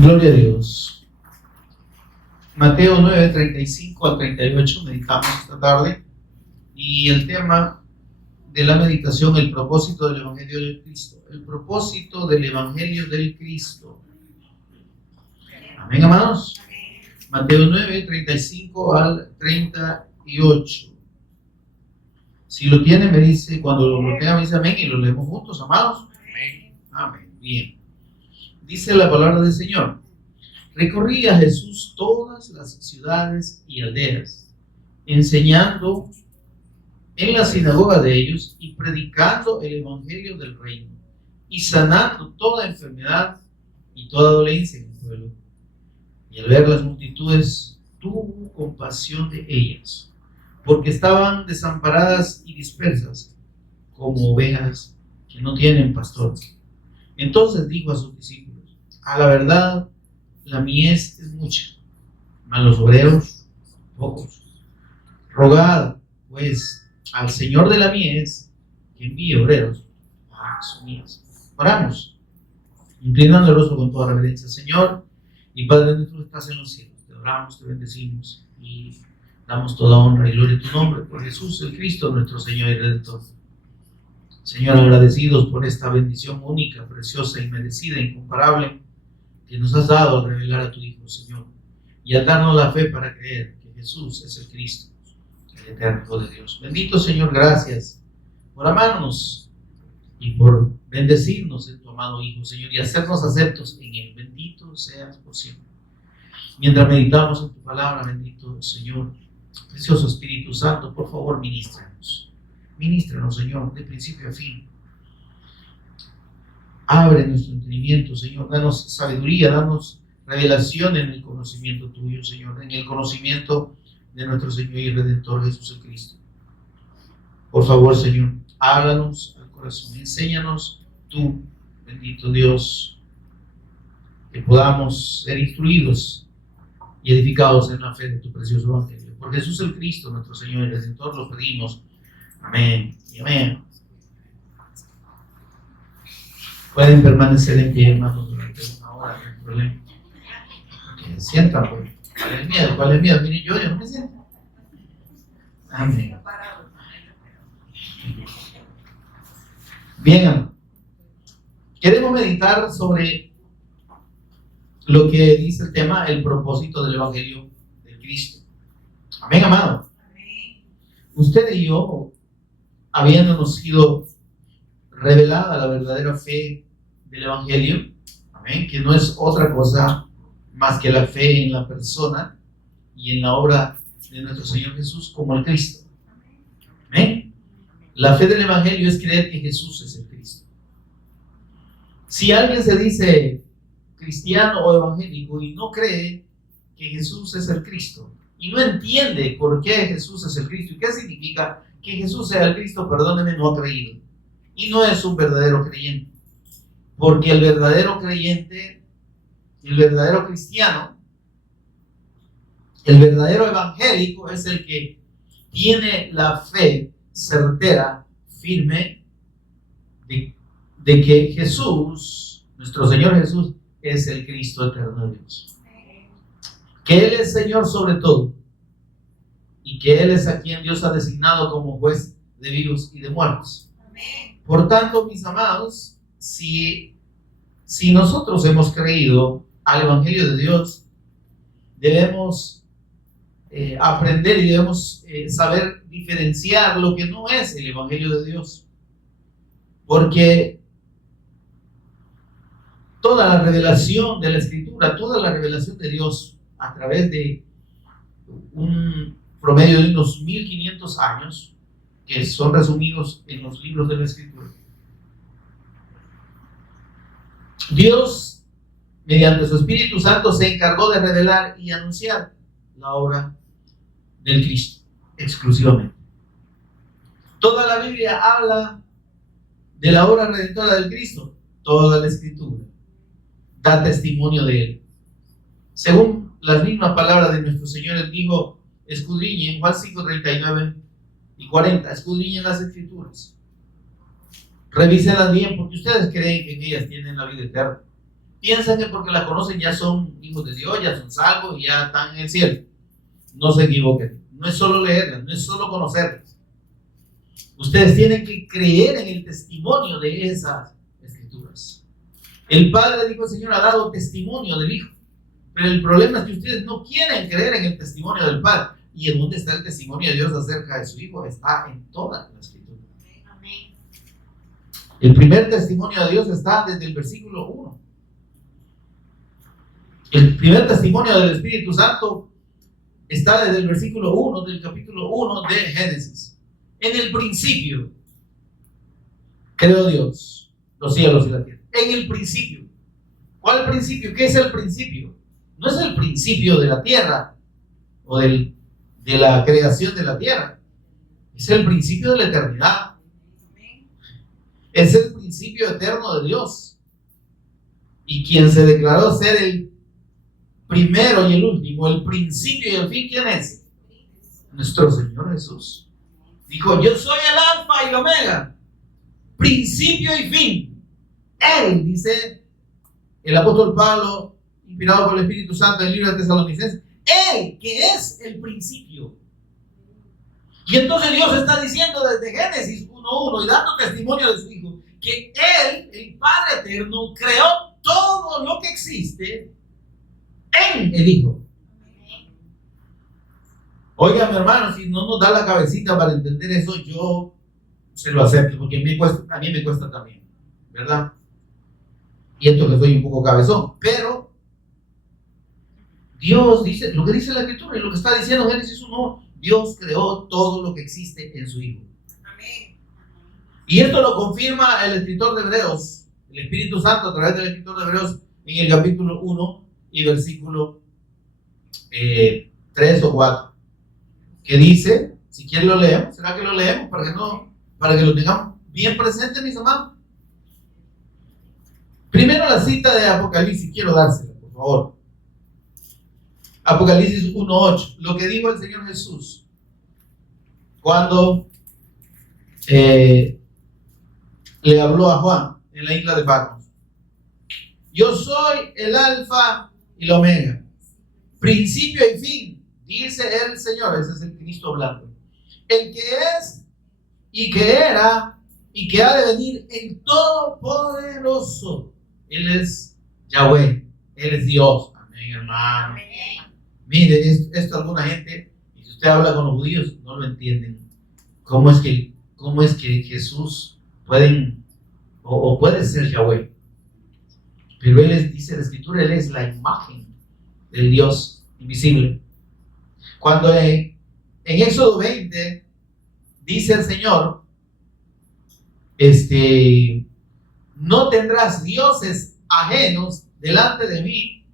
Gloria a Dios. Mateo 9, 35 al 38, meditamos esta tarde. Y el tema de la meditación, el propósito del Evangelio del Cristo. El propósito del Evangelio del Cristo. Amén, amados. Mateo 9, 35 al 38. Si lo tiene, me dice, cuando lo tenga, me dice amén y lo leemos juntos, amados. Amén. Amén. Bien. Dice la palabra del Señor. Recorría Jesús todas las ciudades y aldeas, enseñando en la sinagoga de ellos y predicando el evangelio del reino y sanando toda enfermedad y toda dolencia en el pueblo. Y al ver las multitudes, tuvo compasión de ellas, porque estaban desamparadas y dispersas, como ovejas que no tienen pastor. Entonces dijo a sus discípulos: a la verdad, la mies es mucha, mas los obreros pocos. Rogad, pues, al Señor de la mies que envíe obreros a su mies. Oramos, inclinando el rostro con toda reverencia. Señor y Padre nuestro que estás en los cielos, te adoramos, te bendecimos y damos toda honra y gloria a tu nombre por Jesús el Cristo, nuestro Señor y Redentor. Señor, agradecidos por esta bendición única, preciosa, inmerecida, incomparable que nos has dado al revelar a tu Hijo, Señor, y al darnos la fe para creer que Jesús es el Cristo, el eterno Hijo de Dios. Bendito Señor, gracias por amarnos y por bendecirnos en tu amado Hijo, Señor, y hacernos aceptos en Él. Bendito seas por siempre. Mientras meditamos en tu palabra, bendito Señor, precioso Espíritu Santo, por favor, ministranos. Ministranos, Señor, de principio a fin. Abre nuestro entendimiento, Señor. Danos sabiduría, danos revelación en el conocimiento tuyo, Señor, en el conocimiento de nuestro Señor y Redentor Jesús el Cristo. Por favor, Señor, háblanos al corazón. Enséñanos tú, bendito Dios, que podamos ser instruidos y edificados en la fe de tu precioso Evangelio. Por Jesús el Cristo, nuestro Señor y Redentor, lo pedimos. Amén y amén. Pueden permanecer en pie, hermanos, durante una hora, no hay problema. Que sientan, pues. ¿Cuál es el miedo? ¿Cuál es el miedo? Miren, yo no me siento. Amén. Bien, amén. Queremos meditar sobre lo que dice el tema, el propósito del Evangelio de Cristo. Amén, amado. Usted y yo, habiéndonos sido revelada la verdadera fe del Evangelio, amén, que no es otra cosa más que la fe en la persona y en la obra de nuestro Señor Jesús como el Cristo. Amén. La fe del Evangelio es creer que Jesús es el Cristo. Si alguien se dice cristiano o evangélico y no cree que Jesús es el Cristo y no entiende por qué Jesús es el Cristo y qué significa que Jesús sea el Cristo, perdóneme, no ha creído. Y no es un verdadero creyente. Porque el verdadero creyente, el verdadero cristiano, el verdadero evangélico es el que tiene la fe certera, firme, de que Jesús, nuestro Señor Jesús, es el Cristo eterno de Dios. Que Él es Señor sobre todo. Y que Él es a quien Dios ha designado como juez de vivos y de muertos. Por tanto, mis amados, si nosotros hemos creído al Evangelio de Dios, debemos aprender y debemos saber diferenciar lo que no es el Evangelio de Dios. Porque toda la revelación de la Escritura, toda la revelación de Dios a través de un promedio de unos 1500 años, que son resumidos en los libros de la Escritura. Dios, mediante su Espíritu Santo, se encargó de revelar y anunciar la obra del Cristo, exclusivamente. Toda la Biblia habla de la obra redentora del Cristo. Toda la Escritura da testimonio de Él. Según las mismas palabras de nuestro Señor, Él dijo: escudriñen, Juan 5, 39 y 40, escudriñen las Escrituras, revísenlas bien, porque ustedes creen que en ellas tienen la vida eterna, piensan que porque la conocen ya son hijos de Dios, ya son salvos y ya están en el cielo. No se equivoquen. No es solo leerlas, no es solo conocerlas. Ustedes tienen que creer en el testimonio de esas escrituras. El Padre, dijo el Señor, ha dado testimonio del Hijo. Pero el problema es que ustedes no quieren creer en el testimonio del Padre. ¿Y en dónde está el testimonio de Dios acerca de su Hijo? Está en toda la Escritura. Amén. El primer testimonio de Dios está desde el versículo 1. El primer testimonio del Espíritu Santo está desde el versículo 1 del capítulo 1 de Génesis. En el principio creó Dios los cielos y la tierra. En el principio. ¿Cuál principio? ¿Qué es el principio? No es el principio de la tierra o de la creación de la tierra. Es el principio de la eternidad. Es el principio eterno de Dios. Y quien se declaró ser el primero y el último, el principio y el fin, ¿quién es? Nuestro Señor Jesús. Dijo, yo soy el alfa y el omega, principio y fin. Él, dice el apóstol Pablo, inspirado por el Espíritu Santo en el libro de Tesalonicenses, Él que es el principio. Y entonces Dios está diciendo desde Génesis 1:1 y dando testimonio de su Hijo, que Él, el Padre eterno, creó todo lo que existe en el Hijo. Oigan, hermanos, si no nos da la cabecita para entender eso, yo se lo acepto, porque a mí me cuesta también, ¿verdad? Y entonces soy un poco cabezón, pero Dios dice, lo que dice la Escritura y lo que está diciendo Génesis 1, Dios creó todo lo que existe en su Hijo. Amén. Y esto lo confirma el escritor de Hebreos, el Espíritu Santo a través del escritor de Hebreos en el capítulo 1 y versículo 3 o 4. Que dice, si quieren lo leemos, ¿será que lo leemos? Para que lo tengamos bien presente, mis amados. Primero la cita de Apocalipsis, quiero dársela, por favor. Apocalipsis 1:8, lo que dijo el Señor Jesús cuando le habló a Juan en la isla de Patmos. Yo soy el alfa y el omega, principio y fin, dice el Señor, ese es el Cristo hablando, el que es y que era y que ha de venir, el Todopoderoso. Él es Yahweh, Él es Dios. Amén, hermano. Amén. Mire, esto alguna gente, y si usted habla con los judíos, no lo entienden. ¿Cómo es que Jesús puede ser Yahweh? Pero Él es, dice la Escritura, Él es la imagen del Dios invisible. Cuando en Éxodo 20 dice el Señor, no tendrás dioses ajenos delante de mí,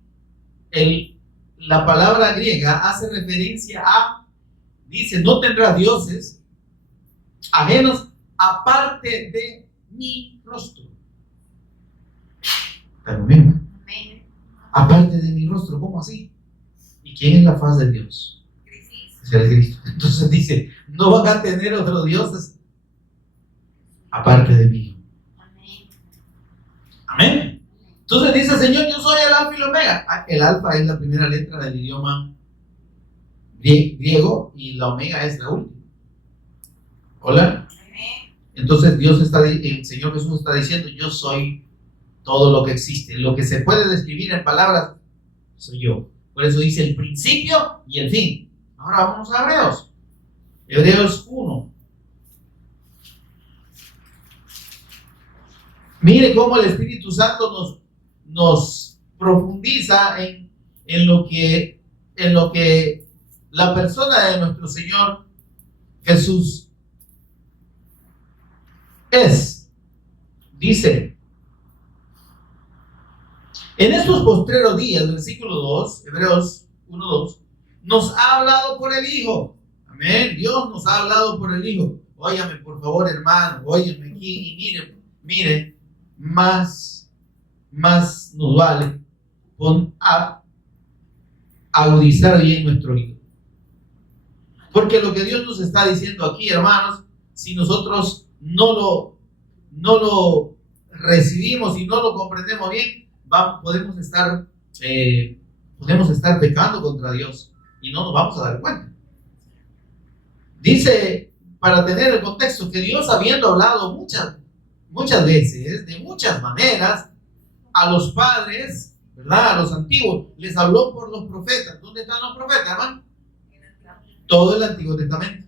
la palabra griega hace referencia a, dice, no tendrás dioses ajenos aparte de mi rostro. ¿Está conmigo? Aparte de mi rostro, ¿cómo así? ¿Y quién es la faz de Dios? Es el Cristo. Entonces dice, no van a tener otros dioses aparte de mí. Amén. Entonces dice el Señor, yo soy el alfa y el omega. El alfa es la primera letra del idioma griego y la omega es la última. Hola. Entonces el Señor Jesús está diciendo, yo soy todo lo que existe. Lo que se puede describir en palabras, soy yo. Por eso dice el principio y el fin. Ahora vamos a Hebreos. Hebreos 1. Mire cómo el Espíritu Santo nos profundiza en lo que la persona de nuestro Señor Jesús es. Dice, en estos postreros días, versículo 2, Hebreos 1:2, nos ha hablado por el Hijo. Amén. Dios nos ha hablado por el Hijo. Óyame, por favor, hermano, óyame aquí y mire, más nos vale agudizar bien nuestro oído. Porque lo que Dios nos está diciendo aquí, hermanos, si nosotros no lo recibimos y no lo comprendemos bien, podemos estar pecando contra Dios y no nos vamos a dar cuenta. Dice, para tener el contexto, que Dios, habiendo hablado muchas veces, de muchas maneras, a los padres, ¿verdad? A los antiguos, les habló por los profetas. ¿Dónde están los profetas, hermano? Todo el Antiguo Testamento.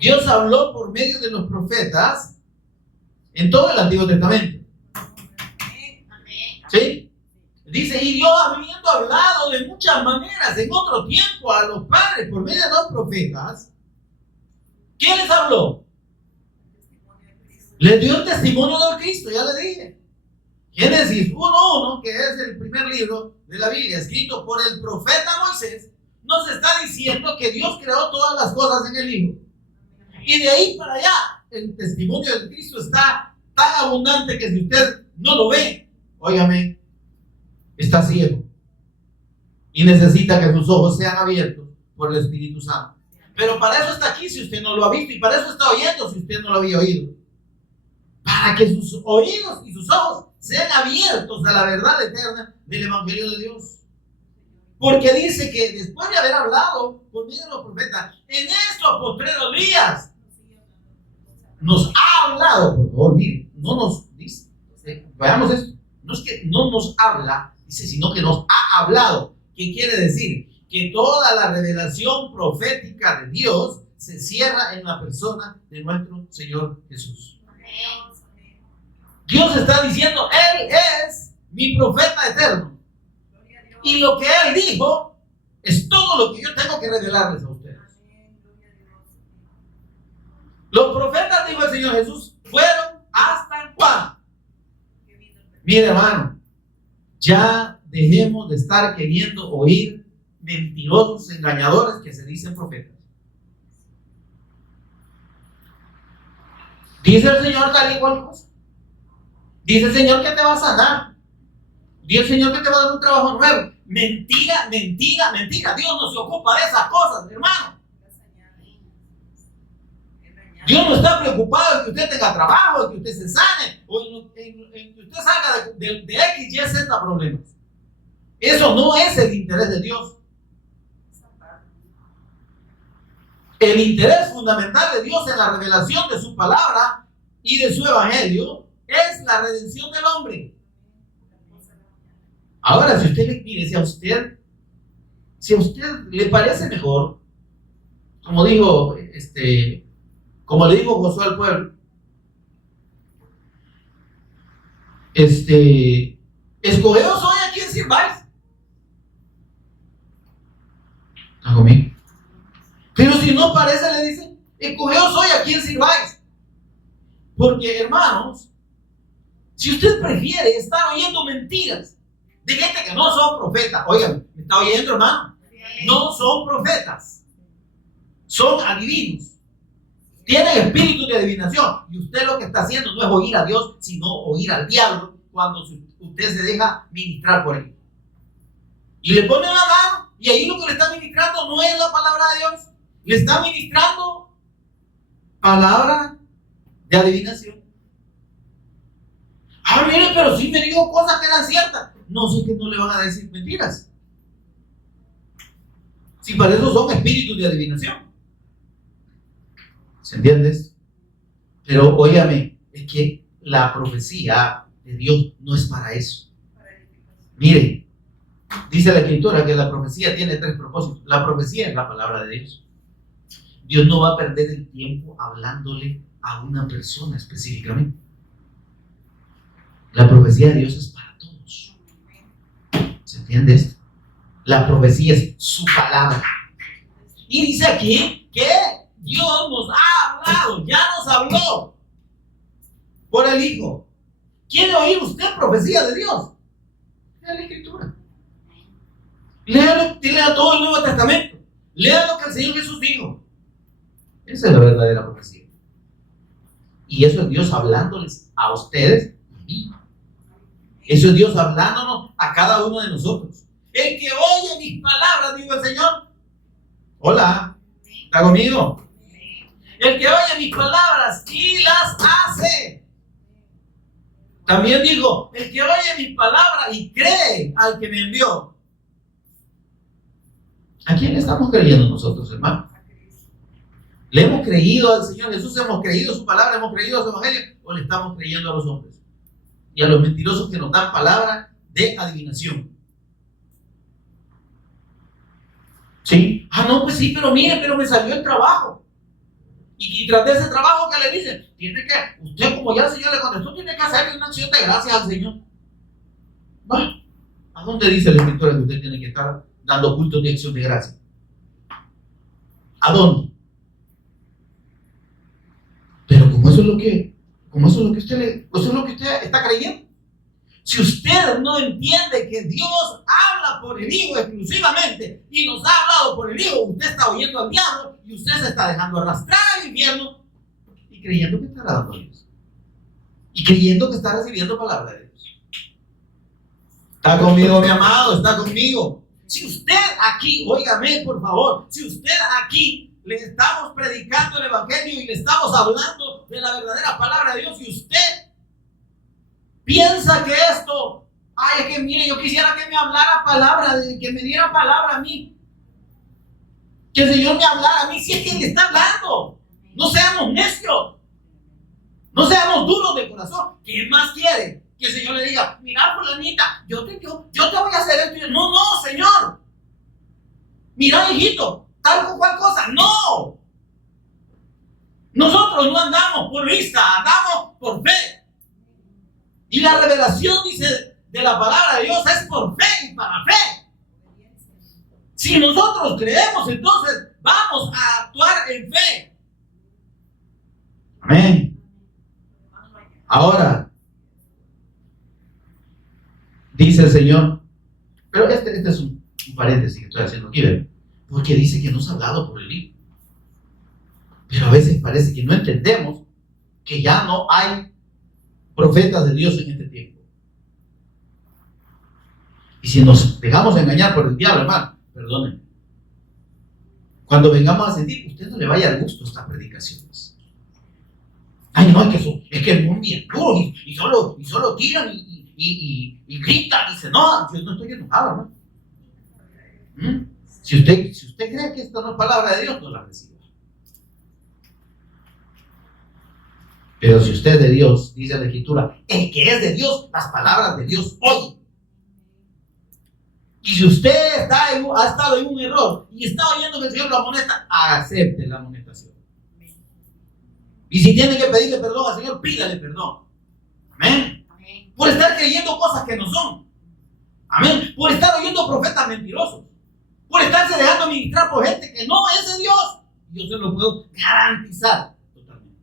Dios habló por medio de los profetas en todo el Antiguo Testamento. ¿Sí? Dice, y Dios, habiendo hablado de muchas maneras en otro tiempo a los padres por medio de los profetas, ¿qué les habló? Les dio el testimonio del Cristo, ya le dije. Génesis 1:1, que es el primer libro de la Biblia, escrito por el profeta Moisés, nos está diciendo que Dios creó todas las cosas en el libro. Y de ahí para allá, el testimonio del Cristo está tan abundante que si usted no lo ve, óigame, está ciego. Y necesita que sus ojos sean abiertos por el Espíritu Santo. Pero para eso está aquí si usted no lo ha visto, y para eso está oyendo si usted no lo había oído. Para que sus oídos y sus ojos sean abiertos a la verdad eterna del Evangelio de Dios. Porque dice que después de haber hablado por medio de los profetas, en estos postreros días, nos ha hablado, por favor, miren, no nos dice, veamos esto, no es que no nos habla, dice, sino que nos ha hablado. ¿Qué quiere decir? Que toda la revelación profética de Dios se cierra en la persona de nuestro Señor Jesús. Dios está diciendo, Él es mi profeta eterno. Y lo que Él dijo es todo lo que yo tengo que revelarles a ustedes. Los profetas, dijo el Señor Jesús, fueron hasta ¿cuándo? Mire, hermano, ya dejemos de estar queriendo oír mentirosos, engañadores que se dicen profetas. Dice el Señor tal y cual cosa. Dice el Señor que te va a sanar. Dice el Señor que te va a dar un trabajo nuevo. Mentira, mentira, mentira. Dios no se ocupa de esas cosas, hermano. Dios no está preocupado en que usted tenga trabajo, en que usted se sane, o en que usted salga de X, Y, Z problemas. Eso no es el interés de Dios. El interés fundamental de Dios en la revelación de su palabra y de su evangelio es la redención del hombre. Ahora, si usted le mire, si a usted le parece mejor, como dijo como le dijo Josué al pueblo, escogeos hoy a quién sirváis. ¿Está conmigo? Pero si no parece, le dice, escogeos hoy a quién sirváis. Porque, hermanos, si usted prefiere estar oyendo mentiras de gente que no son profetas, oigan, ¿me está oyendo, hermano? No son profetas, son adivinos. Tienen espíritu de adivinación. Y usted lo que está haciendo no es oír a Dios, sino oír al diablo cuando usted se deja ministrar por él. Y le pone la mano, y ahí lo que le está ministrando no es la palabra de Dios. Le está ministrando palabra de adivinación. Ah, mire, pero sí me dijo cosas que eran ciertas. No sé que no le van a decir mentiras. Si para eso son espíritus de adivinación. ¿Se entiende? Pero óigame, es que la profecía de Dios no es para eso. Mire, dice la Escritura que la profecía tiene 3 propósitos. La profecía es la palabra de Dios. Dios no va a perder el tiempo hablándole a una persona específicamente. La profecía de Dios es para todos. ¿Se entiende esto? La profecía es su palabra. Y dice aquí que Dios nos ha hablado, ya nos habló por el Hijo. ¿Quiere oír usted profecía de Dios? Lea la Escritura. Lea todo el Nuevo Testamento. Lea lo que el Señor Jesús dijo. Esa es la verdadera profecía. Y eso es Dios hablándoles a ustedes y a mí. Eso es Dios hablándonos a cada uno de nosotros. El que oye mis palabras, dijo el Señor. Hola, ¿está conmigo? El que oye mis palabras y las hace. También dijo, el que oye mi palabra y cree al que me envió. ¿A quién le estamos creyendo nosotros, hermano? ¿Le hemos creído al Señor Jesús? ¿Hemos creído su palabra? ¿Hemos creído su evangelio? ¿O le estamos creyendo a los hombres? Y a los mentirosos que nos dan palabra de adivinación. ¿Sí? Ah, no, pues sí, pero mire, pero me salió el trabajo. Y tras de ese trabajo, ¿qué le dicen? Usted como ya el Señor le contestó, tiene que hacerle una acción de gracias al Señor. Bueno, ¿a dónde dice la Escritura que usted tiene que estar dando cultos de acción de gracias? ¿A dónde? Pero como eso es lo que usted está creyendo. Si usted no entiende que Dios habla por el Hijo exclusivamente y nos ha hablado por el Hijo, usted está oyendo al diablo y usted se está dejando arrastrar al infierno y creyendo que está agradando a Dios. Y creyendo que está recibiendo palabra de Dios. ¿Está conmigo, mi amado? ¿Está conmigo? Si usted aquí, óigame por favor, si usted aquí le estamos predicando el evangelio y le estamos hablando de la verdadera palabra de Dios y usted piensa que esto, ay, es que mire, yo quisiera que me hablara palabra, que me diera palabra a mí, que el Señor me hablara a mí, si es que le está hablando. No seamos necios, no seamos duros de corazón. ¿Qué más quiere? Que el Señor le diga, mira, fulanita, yo te voy a hacer esto. No, Señor. Mira, hijito, tal o cual cosa. No. Nosotros no andamos por vista, andamos por fe. Y la revelación, dice, de la palabra de Dios es por fe y para fe. Si nosotros creemos, entonces vamos a actuar en fe. Amén. Ahora, dice el Señor, pero este es un paréntesis que estoy haciendo aquí, ¿verdad? Porque dice que nos ha hablado por el Hijo. Pero a veces parece que no entendemos que ya no hay profetas de Dios en este tiempo. Y si nos dejamos engañar por el diablo, hermano, perdónenme. Cuando vengamos a sentir, usted no le vaya al gusto estas predicaciones. Ay, no, es que es muy bien duro y solo tiran y gritan y dicen, no, yo no estoy enojado, ¿no? Si usted cree que esta no es palabra de Dios, no la reciba. Pero si usted es de Dios, dice la Escritura, el que es de Dios, las palabras de Dios oye. Y si usted ha estado en un error y está oyendo que el Señor lo amonesta, acepte la amonestación. Y si tiene que pedirle perdón al Señor, pídale perdón. Amén. Amén. Por estar creyendo cosas que no son. Amén. Por estar oyendo profetas mentirosos. Por estarse dejando ministrar por gente que no es de Dios. Yo se lo puedo garantizar totalmente.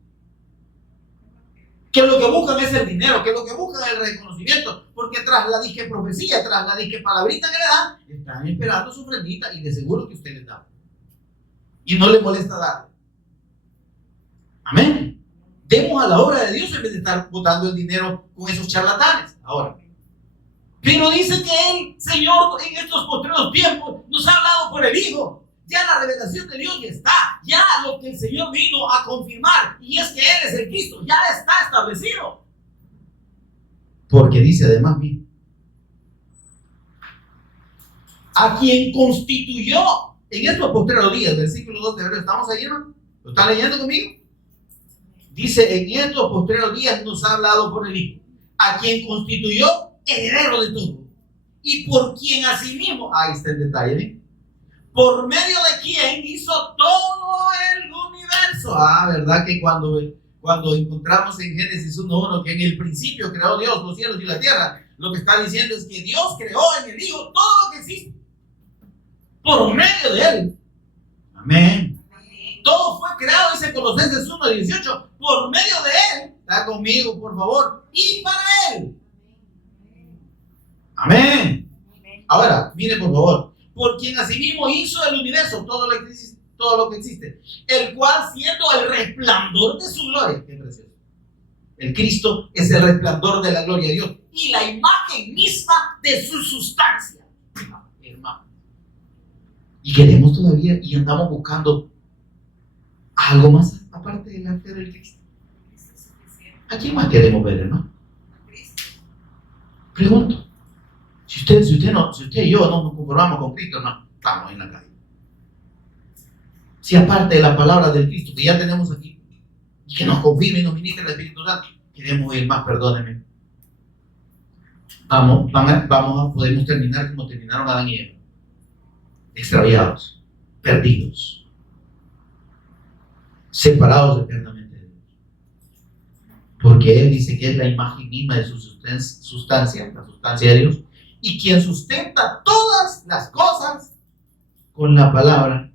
Que lo que buscan es el dinero, que lo que buscan es el reconocimiento. Porque tras la disque profecía, tras la disque palabrita que le dan, están esperando su ofrendita y de seguro que usted les da. Y no le molesta darle. Amén. Demos a la obra de Dios en vez de estar botando el dinero con esos charlatanes. Ahora. Pero dice que el Señor en estos postreros tiempos nos ha hablado por el Hijo. Ya la revelación de Dios ya está. Ya lo que el Señor vino a confirmar, y es que Él es el Cristo, ya está establecido. Porque dice además, mira, a quien constituyó en estos postreros días, versículo 2 de Hebreo, ¿estamos ahí, hermano? ¿Lo están leyendo conmigo? Dice, en estos postreros días nos ha hablado por el Hijo, a quien constituyó heredero de todo, y por quien asimismo, ahí está el detalle, ¿eh? Por medio de quien hizo todo el universo. ¿Verdad que cuando encontramos en Génesis 1:1 que en el principio creó Dios los cielos y la tierra, lo que está diciendo es que Dios creó en el Hijo todo lo que existe por medio de Él. Amén. Todo fue creado, dice Colosenses 1:18, por medio de Él. Está conmigo, por favor, y para Él. Amén. Ahora, mire por favor, por quien asimismo hizo el universo, todo lo que existe, el cual siendo el resplandor de su gloria, qué precioso. El Cristo es el resplandor de la gloria de Dios y la imagen misma de su sustancia, hermano. Y queremos todavía y andamos buscando algo más aparte de la fe del Cristo. ¿A quién más queremos ver, hermano? Pregunto. Si usted y yo no nos conformamos con Cristo, hermano, estamos en la calle. Si aparte de la palabra del Cristo que ya tenemos aquí, y que nos confirme y nos ministre el Espíritu Santo, queremos ir más, perdónenme. Podemos terminar como terminaron Adán y Eva. Extraviados, perdidos, separados eternamente de Dios. Porque Él dice que es la imagen misma de su sustancia, la sustancia de Dios, y quien sustenta todas las cosas con la palabra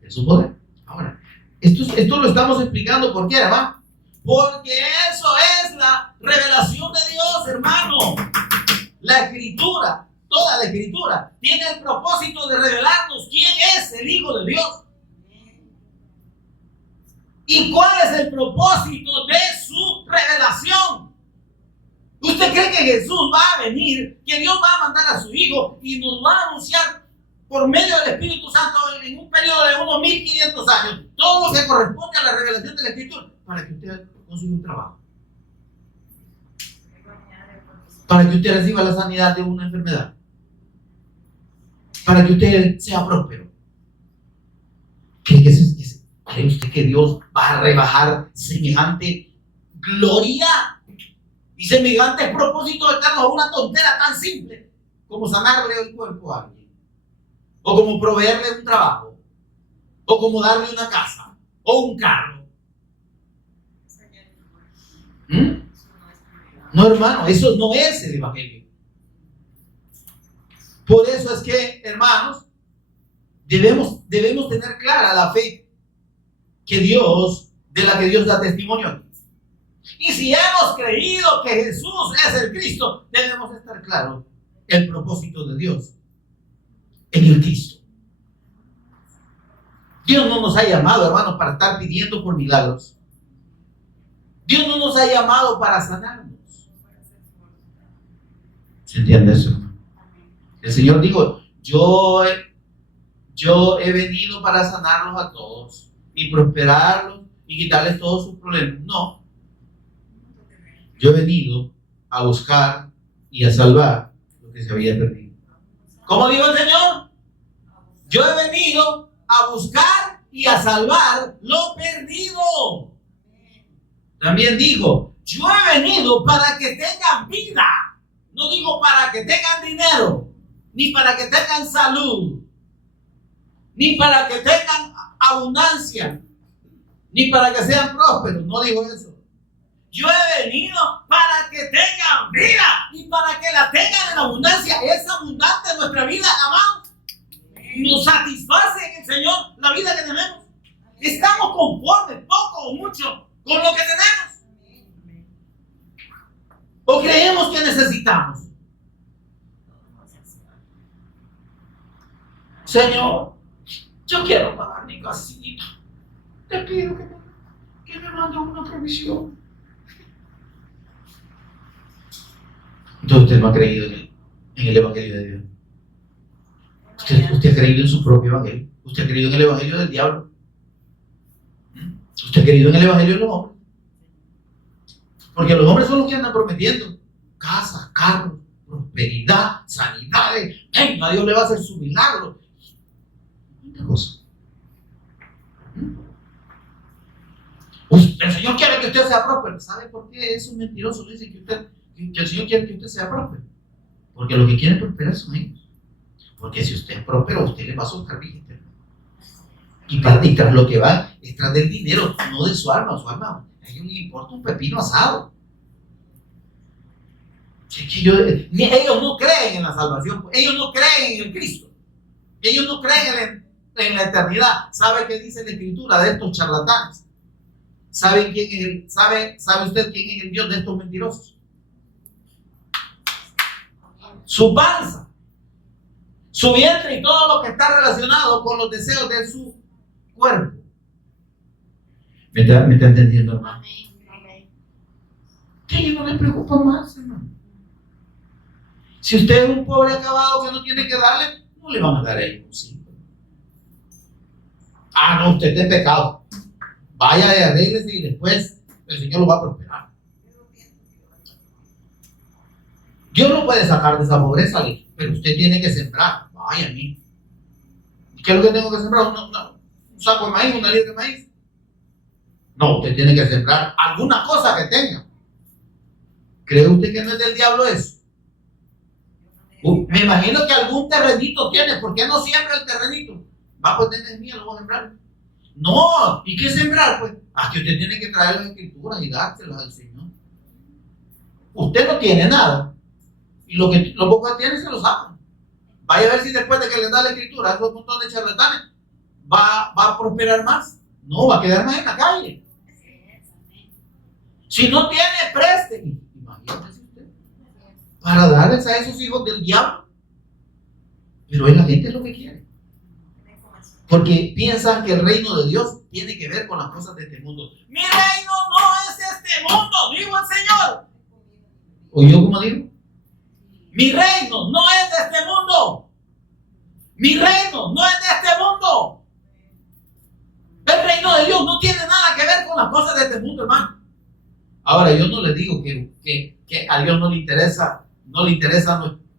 de su poder. Ahora, esto lo estamos explicando, ¿por qué, hermano? Porque eso es la revelación de Dios, hermano. La Escritura, toda la Escritura, tiene el propósito de revelarnos quién es el Hijo de Dios. ¿Y cuál es el propósito de su revelación? ¿Usted cree que Jesús va a venir, que Dios va a mandar a su Hijo y nos va a anunciar por medio del Espíritu Santo en un periodo de unos 1500 años todo lo que corresponde a la revelación de la Escritura para que usted consiga un trabajo? Para que usted reciba la sanidad de una enfermedad. Para que usted sea próspero. ¿Cree usted que Dios va a rebajar semejante gloria y semejante propósito eterno a una tontera tan simple como sanarle el cuerpo a alguien? O como proveerle un trabajo. O como darle una casa. O un carro. No, hermano, eso no es el Evangelio. Por eso es que, hermanos, debemos tener clara la fe de la que Dios da testimonio. Y si hemos creído que Jesús es el Cristo, debemos estar claros el propósito de Dios en el Cristo. Dios no nos ha llamado, hermanos, para estar pidiendo por milagros. Dios no nos ha llamado para sanarnos. ¿Se entiende eso? El Señor dijo, yo he venido para sanarlos a todos y prosperarlos y quitarles todos sus problemas. No. Yo he venido a buscar y a salvar lo que se había perdido. ¿Cómo dijo el Señor? Yo he venido a buscar y a salvar lo perdido. También dijo, yo he venido para que tengan vida. No digo para que tengan dinero, ni para que tengan salud, ni para que tengan abundancia, ni para que sean prósperos. No digo eso. Yo he venido para que tengan vida y para que la tengan en abundancia. Es abundante nuestra vida, amado. Nos satisface en el Señor la vida que tenemos. Estamos conformes, poco o mucho, con lo que tenemos. ¿O creemos que necesitamos? Señor, yo quiero pagar mi casita. Te pido que me mande una provisión. Entonces usted no ha creído en el Evangelio de Dios. Usted ha creído en su propio Evangelio. Usted ha creído en el Evangelio del diablo. Usted ha creído en el Evangelio de los hombres. Porque los hombres son los que andan prometiendo casa, carros, prosperidad, sanidades. Venga, Dios le va a hacer su milagro. Una cosa. El Señor quiere que usted sea próspero. ¿Sabe por qué esos mentirosos dicen que el Señor quiere que usted sea próspero? Porque los que quieren prosperar son ellos. Porque si usted es próspero, a usted le va a soltar billetes. Y tras lo que va es tras del dinero, no de su alma. Su alma, a ellos les importa un pepino asado. Ellos no creen en la salvación. Ellos no creen en el Cristo. Ellos no creen en la eternidad. ¿Sabe qué dice la Escritura de estos charlatanes? ¿Sabe usted quién es el Dios de estos mentirosos? Su panza, su vientre y todo lo que está relacionado con los deseos de su cuerpo. ¿Me está entendiendo, hermano? ¿Qué ellos no les preocupa más, hermano? Si usted es un pobre acabado que no tiene que darle, no le van a dar a ellos un 5. No, usted está en pecado. Vaya y arréglese y después el Señor lo va a prosperar. Dios lo puede sacar de esa pobreza, pero usted tiene que sembrar. Vaya a mí. ¿Qué es lo que tengo que sembrar? ¿Un saco de maíz, una libra de maíz? No, usted tiene que sembrar alguna cosa que tenga. ¿Cree usted que no es del diablo eso? Me imagino que algún terrenito tiene. ¿Por qué no siembra el terrenito? Va, pues tener miedo, lo voy a sembrar. No, ¿y qué sembrar? Pues, que usted tiene que traer las escrituras y dárselas al Señor. Usted no tiene nada. Y lo poco que tiene se lo sacan. Vaya a ver si después de que le da la escritura a esos montón de charlatanes, va a prosperar más. No, va a quedar más en la calle. Si no tiene, preste. Imagínese usted. Para darles a esos hijos del diablo. Pero es la gente lo que quiere. Porque piensan que el reino de Dios tiene que ver con las cosas de este mundo. Mi reino no es este mundo, dijo el Señor. ¿Oyó cómo dijo? Mi reino no es de este mundo. Mi reino no es de este mundo. El reino de Dios no tiene nada que ver con las cosas de este mundo, hermano. Ahora, yo no le digo que a Dios no le interesa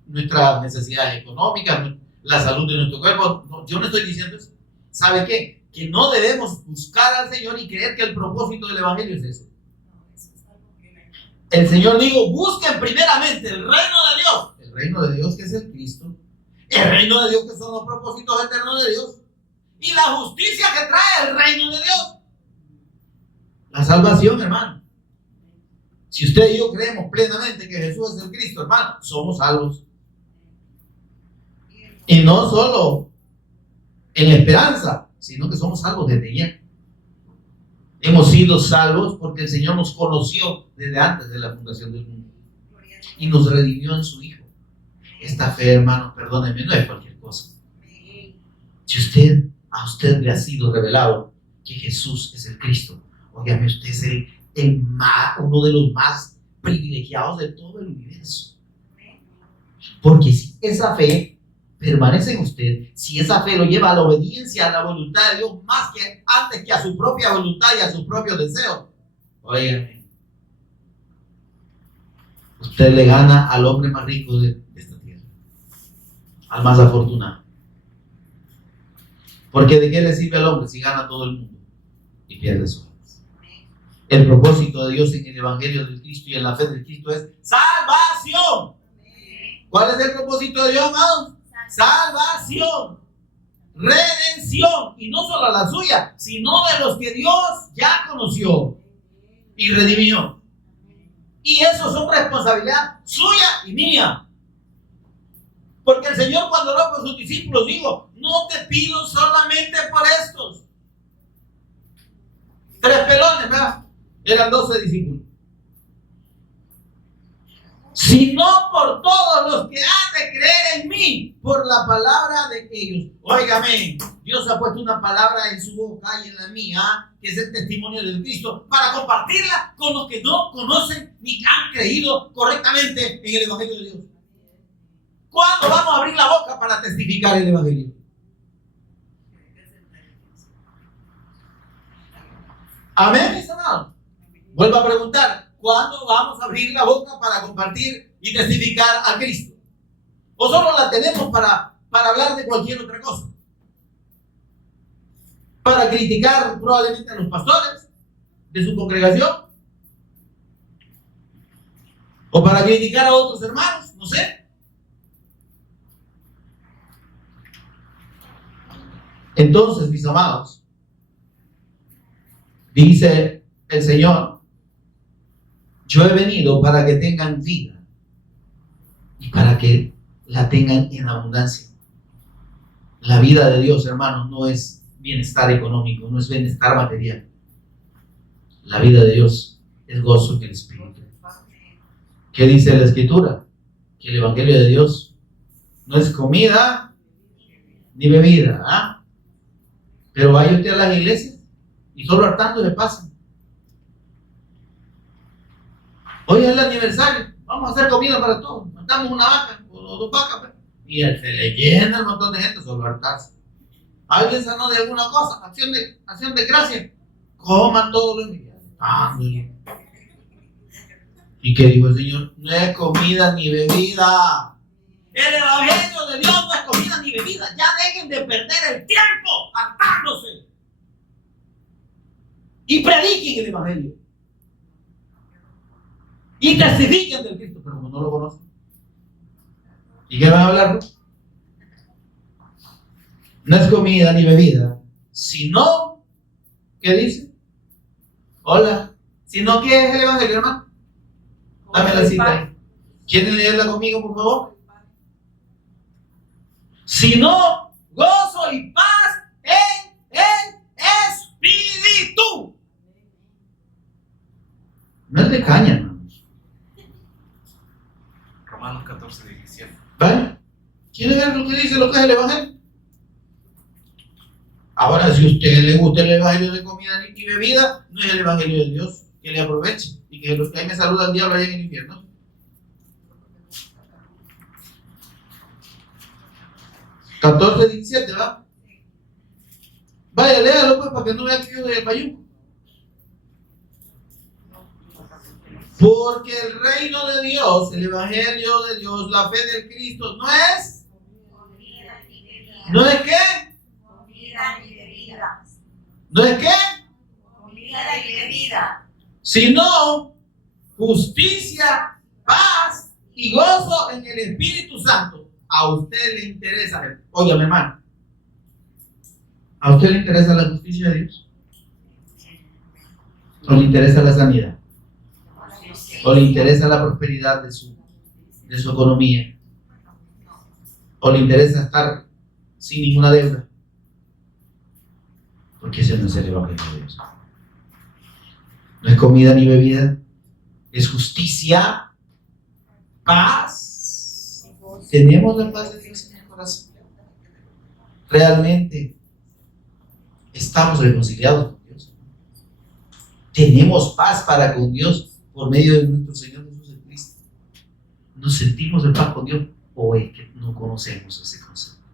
nuestras necesidades económicas, la salud de nuestro cuerpo. No, yo no estoy diciendo eso. ¿Sabe qué? Que no debemos buscar al Señor y creer que el propósito del Evangelio es eso. El Señor dijo, busquen primeramente el reino de Dios. El reino de Dios que es el Cristo. El reino de Dios que son los propósitos eternos de Dios. Y la justicia que trae el reino de Dios. La salvación, hermano. Si usted y yo creemos plenamente que Jesús es el Cristo, hermano, somos salvos. Y no solo en la esperanza, sino que somos salvos desde ya. Hemos sido salvos porque el Señor nos conoció desde antes de la fundación del mundo y nos redimió en su Hijo. Esta fe, hermano, perdóneme, no es cualquier cosa. Si a usted le ha sido revelado que Jesús es el Cristo, óigame, usted es uno de los más privilegiados de todo el universo. Porque si esa fe permanece en usted, si esa fe lo lleva a la obediencia, a la voluntad de Dios, más que antes que a su propia voluntad y a sus propios deseos, óigame, usted le gana al hombre más rico de esta tierra, al más afortunado. Porque ¿de qué le sirve al hombre si gana todo el mundo y pierde su alma? El propósito de Dios en el Evangelio del Cristo y en la fe del Cristo es salvación. ¿Cuál es el propósito de Dios, amados? Salvación, redención, y no solo la suya, sino de los que Dios ya conoció y redimió. Y eso son responsabilidad suya y mía. Porque el Señor, cuando habló con sus discípulos, dijo: no te pido solamente por estos 3 pelones, ¿verdad? Eran 12 discípulos, sino por todos los que han de creer en mí por la palabra de ellos. Óigame, Dios ha puesto una palabra en su boca y en la mía, que es el testimonio del Cristo, para compartirla con los que no conocen ni han creído correctamente en el Evangelio de Dios. ¿Cuándo vamos a abrir la boca para testificar el Evangelio? Amén, mis amados. Vuelvo a preguntar, ¿cuándo vamos a abrir la boca para compartir y testificar a Cristo? ¿O solo la tenemos para hablar de cualquier otra cosa? Para criticar probablemente a los pastores de su congregación, o para criticar a otros hermanos, no sé. Entonces, mis amados, dice el Señor: yo he venido para que tengan vida y para que la tengan en abundancia. La vida de Dios, hermanos, no es bienestar económico, no es bienestar material. La vida de Dios es gozo en el Espíritu. ¿Qué dice la Escritura? Que el Evangelio de Dios no es comida ni bebida, ¿ah? Pero vaya usted a las iglesias y solo hartando le pasan. Hoy es el aniversario, vamos a hacer comida para todos. Matamos una vaca o 2 vacas, y se le llena el montón de gente solo hartarse. Alguien sanó de alguna cosa, acción de gracia, coman todos los días. ¿Y qué dijo el Señor? No es comida ni bebida. El evangelio de Dios no es comida ni bebida. Ya dejen de perder el tiempo hartándose. Y prediquen el evangelio. Y testifiquen del Cristo, pero como no lo conocen. ¿Y qué van a hablar? No es comida ni bebida, sino, ¿qué dice? Hola, sino, ¿qué es el evangelio, hermano? Dame la cita ahí. ¿Quieren leerla conmigo, por favor? Sino, gozo y paz en el Espíritu. No es de caña, hermanos. Romanos 14:17. ¿Vale? ¿Quiere ver lo que dice lo que es el evangelio? Ahora, si a usted le gusta el evangelio de comida y bebida, no es el evangelio de Dios. Que le aproveche y que los que ahí me saluda al diablo allá en el infierno. ¿14, 17, va? Vaya, léalo pues para que no vea que yo soy el payún. Porque el reino de Dios, el evangelio de Dios, la fe del Cristo, no es. ¿No es qué? Comida ni bebida. ¿No es qué? Comida y bebida. Sino justicia, paz y gozo en el Espíritu Santo. A usted le interesa, óigame, hermano, ¿a usted le interesa la justicia de Dios? ¿O le interesa la sanidad? ¿O le interesa la prosperidad de su economía? ¿O le interesa estar sin ninguna deuda? Porque ese no es el evangelio de Dios. No es comida ni bebida, es justicia, paz. Tenemos la paz de Dios en el corazón. Realmente estamos reconciliados con Dios. Tenemos paz para con Dios por medio de nuestro Señor Jesús Cristo. Nos sentimos en paz con Dios, o es que no conocemos ese concepto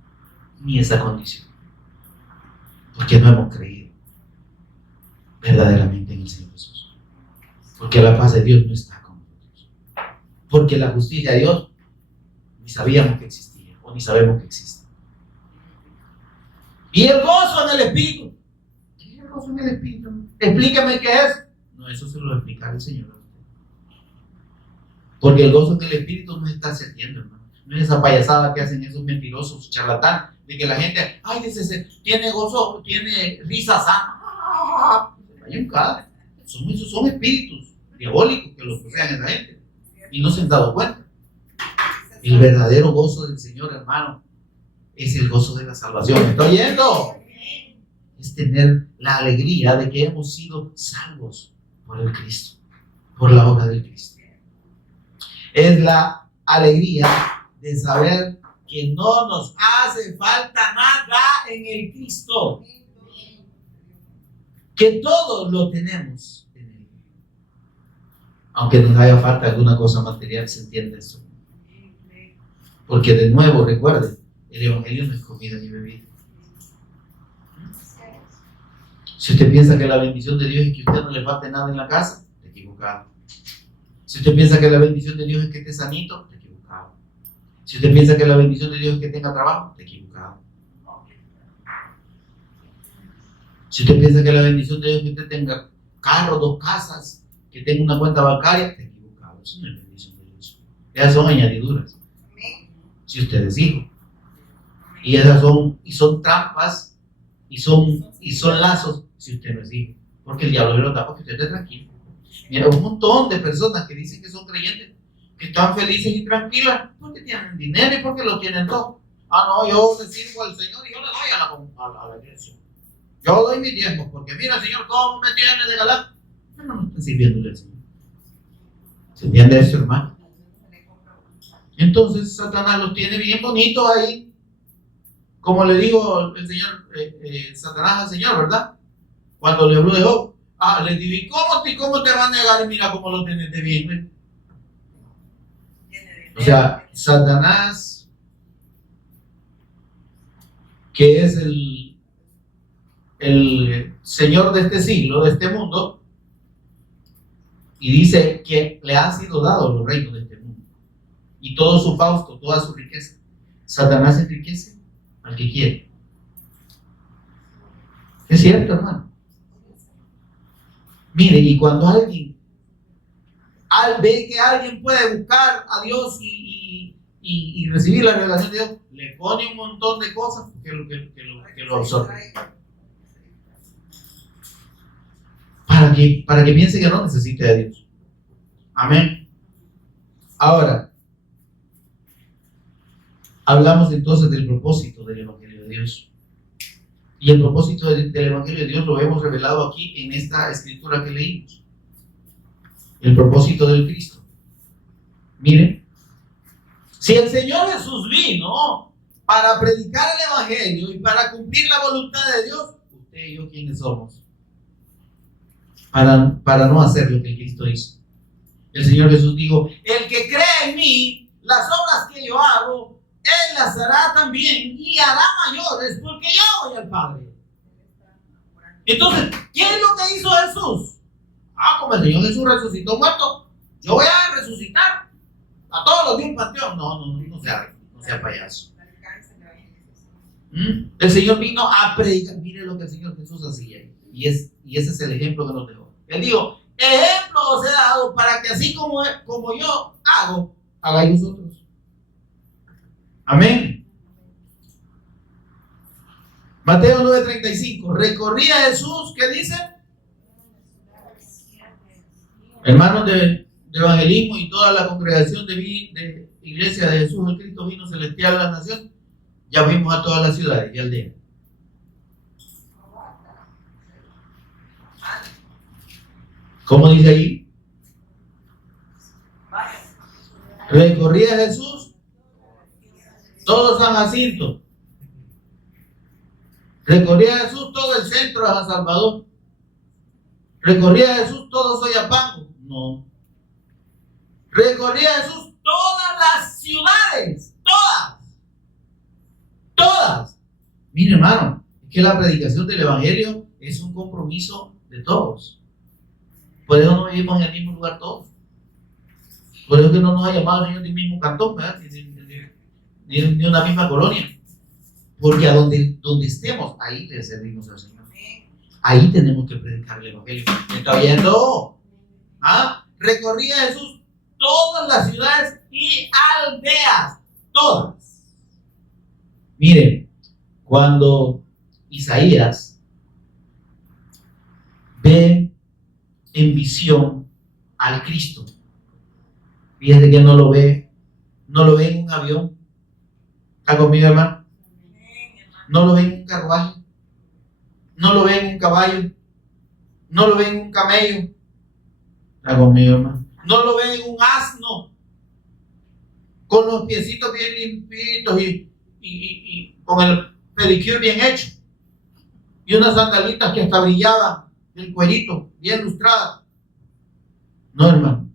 ni esa condición, porque no hemos creído verdaderamente en el Señor Jesús, porque la paz de Dios no está con nosotros, porque la justicia de Dios ni sabíamos que existía o ni sabemos que existe. Y el gozo en el Espíritu. ¿Qué es el gozo en el Espíritu? Explícame qué es. No, eso se lo va a explicar el Señor. Porque el gozo en el Espíritu no está haciendo, hermano. No es esa payasada que hacen esos mentirosos, charlatán, de que la gente, ay, dice, tiene gozo, tiene risa sana. Hay un cada. Esos son espíritus diabólicos que los posean en la gente y no se han dado cuenta. El verdadero gozo del Señor, hermano, es el gozo de la salvación. ¿Me está oyendo? Es tener la alegría de que hemos sido salvos por el Cristo, por la obra del Cristo. Es la alegría de saber que no nos hace falta nada en el Cristo, que todos lo tenemos en Él. Aunque nos haya falta alguna cosa material, se entiende eso. Porque de nuevo, recuerden, el evangelio no es comida ni bebida. Si usted piensa que la bendición de Dios es que a usted no le falte nada en la casa, está equivocado. Si usted piensa que la bendición de Dios es que esté sanito, está equivocado. Si usted piensa que la bendición de Dios es que tenga trabajo, está equivocado. Si usted piensa que la bendición de Dios es que usted tenga carro, 2 casas, que tenga una cuenta bancaria, está equivocado. Eso no es bendición de Dios. Esas son añadiduras. Si usted es hijo. Y esas son trampas y son lazos si usted no es hijo. Porque el diablo lo da para que usted esté tranquilo. Mira, un montón de personas que dicen que son creyentes, que están felices y tranquilas porque tienen dinero y porque lo tienen todo. No, yo le sirvo al Señor y yo le doy a la iglesia. Yo doy mi tiempo porque mira, Señor, ¿cómo me tiene de galán? Pero no está sirviéndole al Señor. ¿Se entiende eso, hermano? Entonces Satanás los tiene bien bonitos ahí. Como le dijo el Señor, Satanás al Señor, ¿verdad? Cuando le habló de Job. Le dije, ¿cómo te va a negar? Mira cómo lo tienes de bien. O sea, Satanás, que es el señor de este siglo, de este mundo, Y dice que le han sido dados los reinos de este mundo. Y todo su fausto, toda su riqueza. Satanás enriquece al que quiere. Es cierto, hermano. Mire, y cuando alguien ve que alguien puede buscar a Dios y recibir la revelación de Dios, le pone un montón de cosas que lo absorbe. Para que piense que no necesite de Dios. Amén. Ahora, hablamos entonces del propósito del Evangelio de Dios. Y el propósito del Evangelio de Dios lo hemos revelado aquí en esta escritura que leímos. El propósito del Cristo. Miren, si el Señor Jesús vino para predicar el Evangelio y para cumplir la voluntad de Dios, usted y yo, ¿quiénes somos? Para no hacer lo que Cristo hizo. El Señor Jesús dijo: el que cree en mí, las obras que yo hago, Él las hará también y hará mayores, porque yo voy al Padre. Entonces, ¿qué es lo que hizo Jesús? Como el Señor Jesús resucitó muerto, yo voy a resucitar a todos los de un panteón. No sea payaso. El Señor vino a predicar. Mire lo que el Señor Jesús hacía. Y ese es el ejemplo que nos dejó. Él dijo: ejemplo os he dado para que así como yo hago, hagáis vosotros. Amén. Mateo 9:35. Recorría Jesús, ¿qué dice? Hermanos de evangelismo y toda la congregación de Iglesia de Jesús el Cristo vino celestial a la nación, ya fuimos a todas las ciudades y aldeas. ¿Cómo dice ahí? Recorría Jesús todo San Jacinto. Recorría Jesús todo el centro de San Salvador. Recorría Jesús todo Soyapango. No. Recorría Jesús todas las ciudades. Todas. Mire, hermano, es que la predicación del Evangelio es un compromiso de todos. Por eso no vivimos en el mismo lugar todos. Por eso que no nos ha llamado el Señor del mismo cantón, ¿verdad? Ni una misma colonia. Porque a donde estemos, ahí le servimos al Señor. Ahí tenemos que predicar el Evangelio. ¿Me está oyendo? Recorría Jesús todas las ciudades y aldeas. Todas. Miren, cuando Isaías ve en visión al Cristo, fíjense que no lo ve en un avión. ¿Está conmigo, hermano? No lo ve en un carruaje, no lo ve en un caballo, no lo ve en un camello. ¿Está conmigo, hermano? No lo ve en un asno, con los piecitos bien limpitos y con el pedicure bien hecho, y unas sandalitas que hasta brillaban, el cuerito bien lustrada. No, hermano.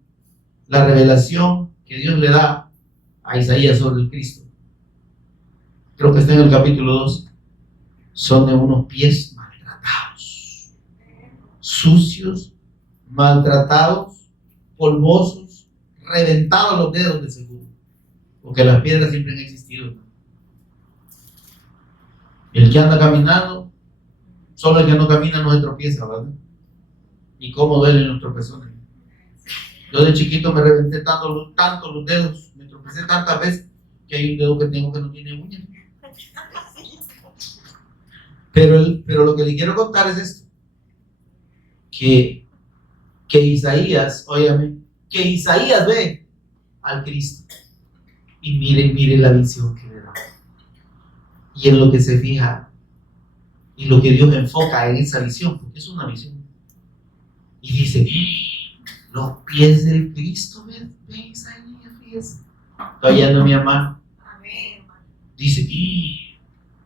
La revelación que Dios le da a Isaías sobre el Cristo, creo que está en el capítulo 2, son de unos pies maltratados, sucios, maltratados, polvosos, reventados los dedos de seguro, porque las piedras siempre han existido. El que anda caminando, solo el que no camina no se tropieza, ¿verdad? Y cómo duelen los tropezones. Yo de chiquito me reventé tanto los dedos, me tropecé tantas veces que hay un dedo que tengo que no tiene uñas. Pero lo que le quiero contar es esto: que Isaías, óyame, que Isaías ve al Cristo y mire la visión que le da, y en lo que se fija y lo que Dios enfoca en esa visión, porque es una visión, y dice: los pies del Cristo, ve Isaías, fíjese. Está oyendo, mi hermano. Dice: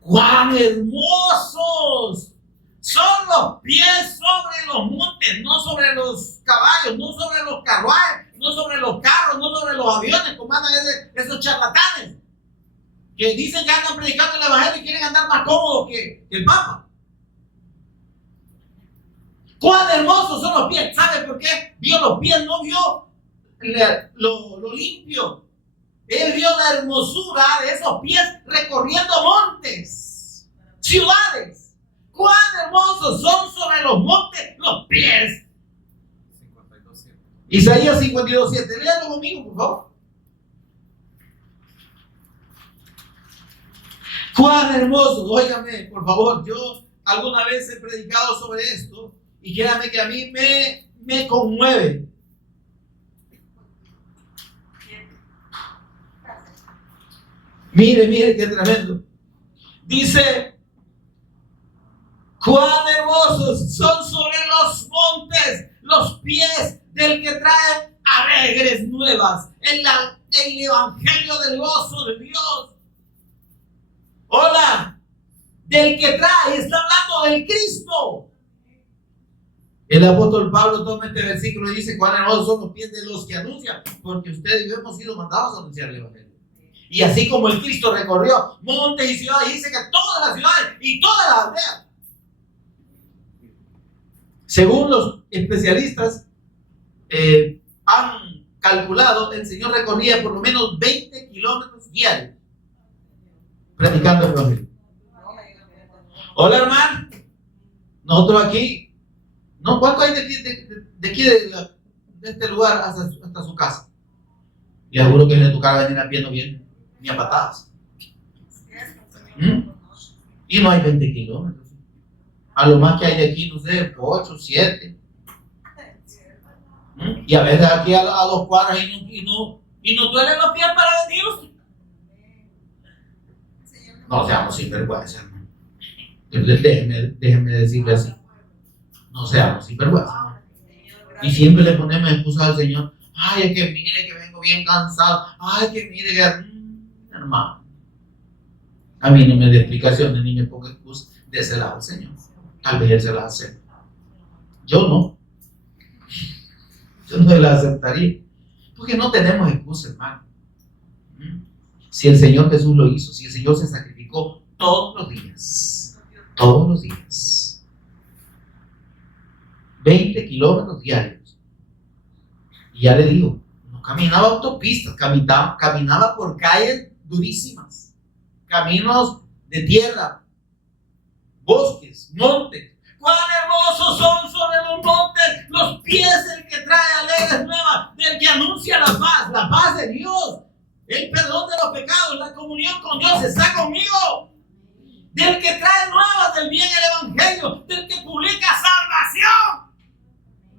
¡cuán hermosos son los pies sobre los montes, no sobre los caballos, no sobre los carruajes, no sobre los carros, no sobre los aviones, como andan esos charlatanes que dicen que andan predicando el Evangelio y quieren andar más cómodos que el Papa? Cuán hermosos son los pies. ¿Sabe por qué? Vio los pies, no vio lo limpio. Él vio la hermosura de esos pies recorriendo montes, ciudades. Cuán hermosos son sobre los montes los pies. 52:7. Isaías 52:7. Léalo conmigo, por favor. Cuán hermosos. Óigame, por favor. Yo alguna vez he predicado sobre esto y créame que a mí me conmueve. Mire qué tremendo. Dice, cuán hermosos son sobre los montes los pies del que trae alegres nuevas. El evangelio del gozo de Dios. Hola, del que trae, está hablando del Cristo. El apóstol Pablo toma este versículo y dice, cuán hermosos son los pies de los que anuncian, porque ustedes y yo hemos sido mandados a anunciar el evangelio. Y así como el Cristo recorrió montes y ciudades, dice que todas las ciudades y todas las aldeas. Según los especialistas, han calculado, el Señor recorría por lo menos 20 kilómetros diarios predicando el evangelio. Hola, hermano. Nosotros aquí, ¿no? ¿Cuánto hay de aquí de este lugar hasta su casa? Y seguro que le tocará venir a pie, no bien, ni a patadas. Y no hay 20 kilómetros. A lo más que hay de aquí, no sé, 8, 7. Y a veces aquí a 2 cuadras y no duelen los pies para venir. No seamos sinvergüenza, hermano. Déjenme decirle así. No seamos sinvergüenza. Y siempre le ponemos excusas al Señor. Ay, es que mire que vengo bien cansado. Ay, que mire que... hermano. A mí no me dé explicaciones ni me ponga excusas. Désela al Señor. Tal vez Él se las acepte. Yo no. Yo no la aceptaría. Porque no tenemos excusa, hermano. Si el Señor Jesús lo hizo, si el Señor se sacrificó todos los días. 20 kilómetros diarios. Y ya le digo, no caminaba autopistas, caminaba por calles durísimas, caminos de tierra, bosques, montes. ¡Cuán hermosos son sobre los montes los pies del que trae alegres nuevas, del que anuncia la paz de Dios, el perdón de los pecados, la comunión con Dios está conmigo, del que trae nuevas del bien el evangelio, del que publica salvación!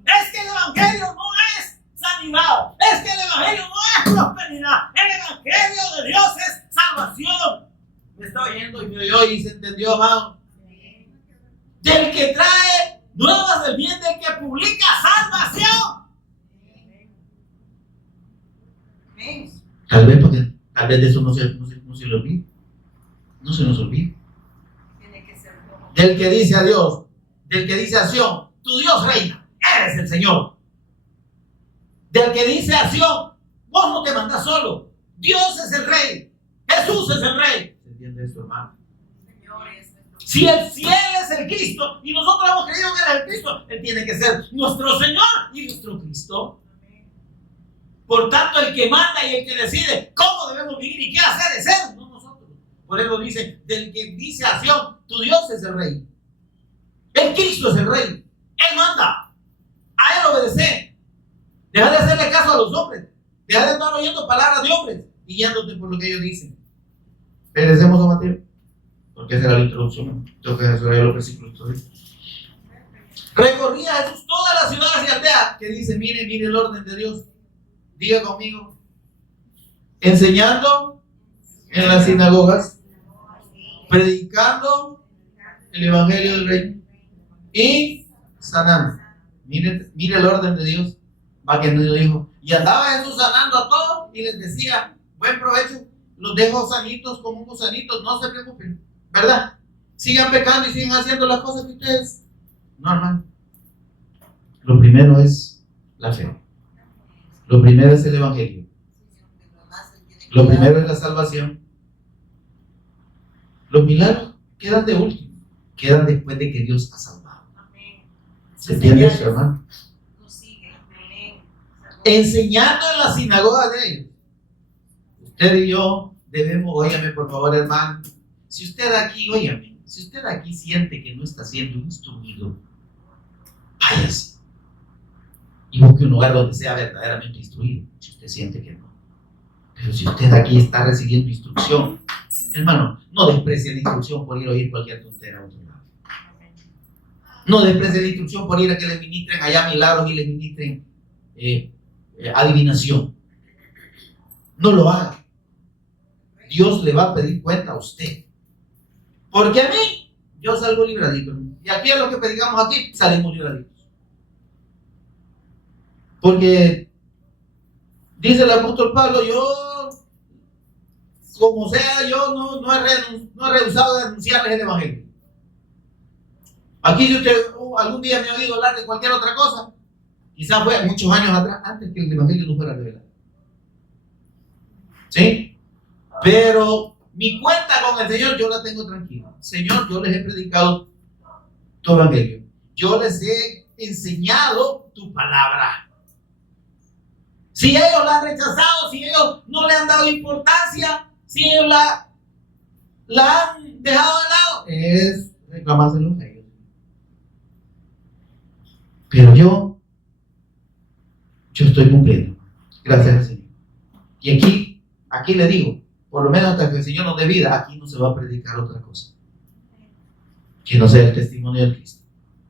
Es que el evangelio no es sanidad, es que el evangelio no es prosperidad, el evangelio de Dios es salvación. Me está oyendo y me oyó y se entendió, amado. Del que trae nuevas del bien, del que publica salvación. Tal vez de eso no se le olvide. No se nos olvide. Del que dice a Dios, del que dice a Sión, tu Dios reina, eres el Señor. Del que dice a Sión, vos no te mandás solo, Dios es el Rey, Jesús es el Rey. ¿Se entiende esto, hermano? Si Él es el Cristo y nosotros hemos creído que Él es el Cristo, Él tiene que ser nuestro Señor y nuestro Cristo. Por tanto, el que manda y el que decide cómo debemos vivir y qué hacer es Él, no nosotros. Por eso dice, del que dice a Sión, tu Dios es el Rey. El Cristo es el Rey. Él manda. A Él obedece. Deja de hacerle caso a los hombres. Deja de estar oyendo palabras de hombres y guiándote por lo que ellos dicen. Regresemos a Mateo, porque esa era la introducción. Tengo que resolver los versículos todavía. Recorría Jesús todas las ciudades y aldeas que dice, mire el orden de Dios. Diga conmigo. Enseñando en las sinagogas, predicando el evangelio del reino y sanando. Mire el orden de Dios. Va que no dijo. Y andaba Jesús sanando a todos y les decía, buen provecho, los dejo sanitos como unos sanitos, no se preocupen, ¿verdad? Sigan pecando y sigan haciendo las cosas que ustedes. No, hermano. Lo primero es la fe. Lo primero es el evangelio. Lo primero es la salvación. Los milagros quedan de último, quedan después de que Dios ha salvado. ¿Se entiende eso, hermano? Tú sigue. Amén. Enseñando en la sinagoga de ellos. Usted y yo debemos, óigame por favor, hermano, si usted aquí, óigame, si usted aquí siente que no está siendo instruido, váyase y busque un lugar donde sea verdaderamente instruido, si usted siente que no. Pero si usted aquí está recibiendo instrucción, hermano, no desprecie la instrucción por ir a oír cualquier tontera a otro lado. No desprecie la instrucción por ir a que le ministren allá milagros y le ministren adivinación. No lo haga. Dios le va a pedir cuenta a usted. Porque a mí, yo salgo libradito. Y aquí es lo que predicamos aquí, salimos libraditos. Porque dice el apóstol Pablo, yo, como sea, yo no he rehusado de anunciarles el evangelio. Aquí si usted algún día me ha oído hablar de cualquier otra cosa, quizás fue muchos años atrás, antes que el evangelio no fuera revelado. ¿Sí? Pero mi cuenta con el Señor yo la tengo tranquila. Señor, yo les he predicado tu evangelio. Yo les he enseñado tu palabra. Si ellos la han rechazado, si ellos no le han dado importancia, si ellos la han dejado de lado, es reclamárselo a ellos. Pero yo estoy cumpliendo. Gracias al Señor. Y aquí le digo, por lo menos hasta que el Señor nos dé vida, aquí no se va a predicar otra cosa. Que no sea el testimonio de Cristo.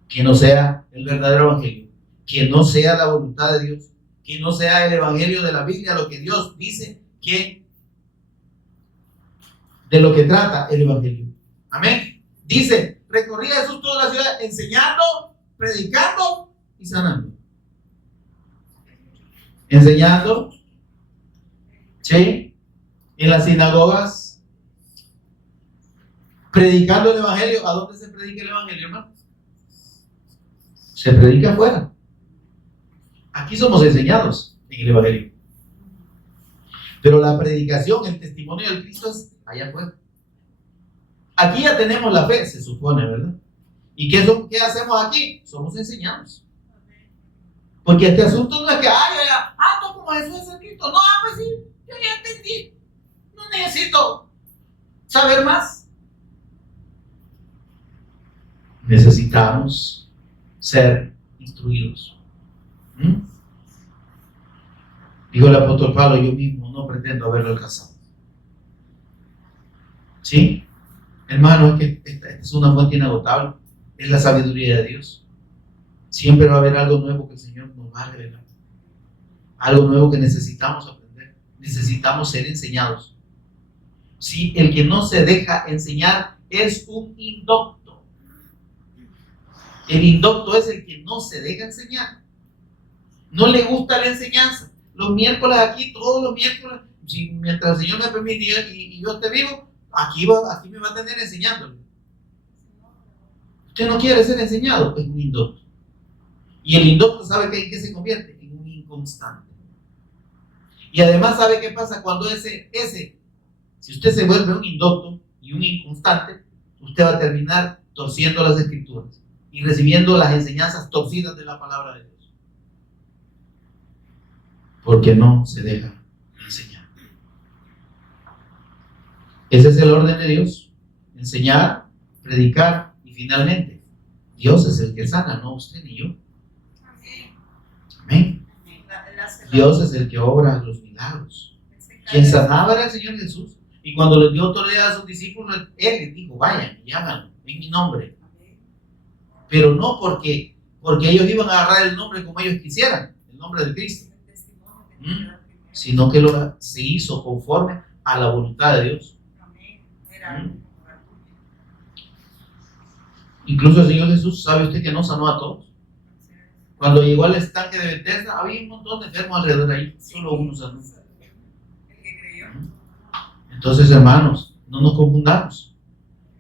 Que no sea el verdadero evangelio. Que no sea la voluntad de Dios. Que no sea el evangelio de la Biblia, lo que Dios dice que de lo que trata el evangelio. Amén. Dice, recorría Jesús toda la ciudad enseñando, predicando y sanando. Enseñando, ¿sí? En las sinagogas, predicando el evangelio. ¿A dónde se predica el evangelio, hermano? Se predica afuera. Aquí somos enseñados en el evangelio. Pero la predicación, el testimonio de Cristo es allá afuera. Aquí ya tenemos la fe, se supone, ¿verdad? ¿Y qué hacemos aquí? Somos enseñados. Porque este asunto no es que, no, como Jesús es el Cristo. No, pues sí, yo ya entendí. No necesito saber más. Necesitamos ser instruidos. Dijo el apóstol Pablo, yo mismo no pretendo haberlo alcanzado. ¿Sí? Hermano, es que esta es una fuente inagotable. Es la sabiduría de Dios. Siempre va a haber algo nuevo que el Señor nos va a revelar. Algo nuevo que necesitamos aprender. Necesitamos ser enseñados. Si el que no se deja enseñar es un indocto. El indocto es el que no se deja enseñar. No le gusta la enseñanza. Los miércoles aquí, todos los miércoles, mientras el Señor me permite y yo esté vivo, aquí me va a tener enseñándole. Usted no quiere ser enseñado, es un indocto. Y el indocto sabe en qué se convierte, en un inconstante. Y además sabe qué pasa cuando si usted se vuelve un indocto y un inconstante, usted va a terminar torciendo las escrituras y recibiendo las enseñanzas torcidas de la palabra de Dios. Porque no se deja enseñar. Ese es el orden de Dios. Enseñar, predicar y finalmente Dios es el que sana, no usted ni yo. Amén. Dios es el que obra los milagros. Quien sanaba era el Señor Jesús. Y cuando les dio autoridad a sus discípulos, Él les dijo, vayan y háganlo en mi nombre. Pero no porque ellos iban a agarrar el nombre como ellos quisieran, el nombre de Cristo. Sino que se hizo conforme a la voluntad de Dios. Incluso el Señor Jesús, ¿sabe usted que no sanó a todos? Cuando llegó al estanque de Bethesda, había un montón de enfermos alrededor ahí, solo uno sanó. Entonces, hermanos, no nos confundamos.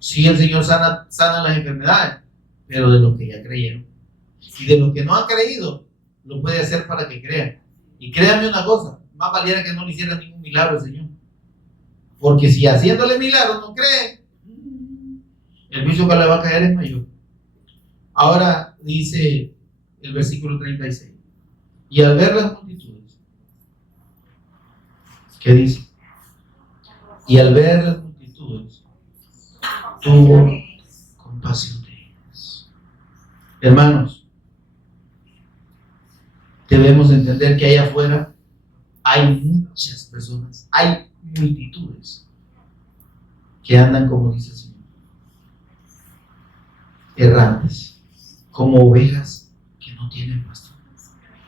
Sí, el Señor sana las enfermedades, pero de los que ya creyeron. Y de los que no han creído, lo puede hacer para que crean. Y créanme una cosa, más valiera que no le hiciera ningún milagro al Señor. Porque si haciéndole milagros no cree, el juicio que le va a caer es mayor. Ahora dice el versículo 36. Y al ver las multitudes, ¿qué dice? Y al ver las multitudes, tuvo compasión de ellas. Hermanos, debemos entender que allá afuera hay muchas personas, hay multitudes que andan, como dice el Señor, errantes, como ovejas que no tienen pastor.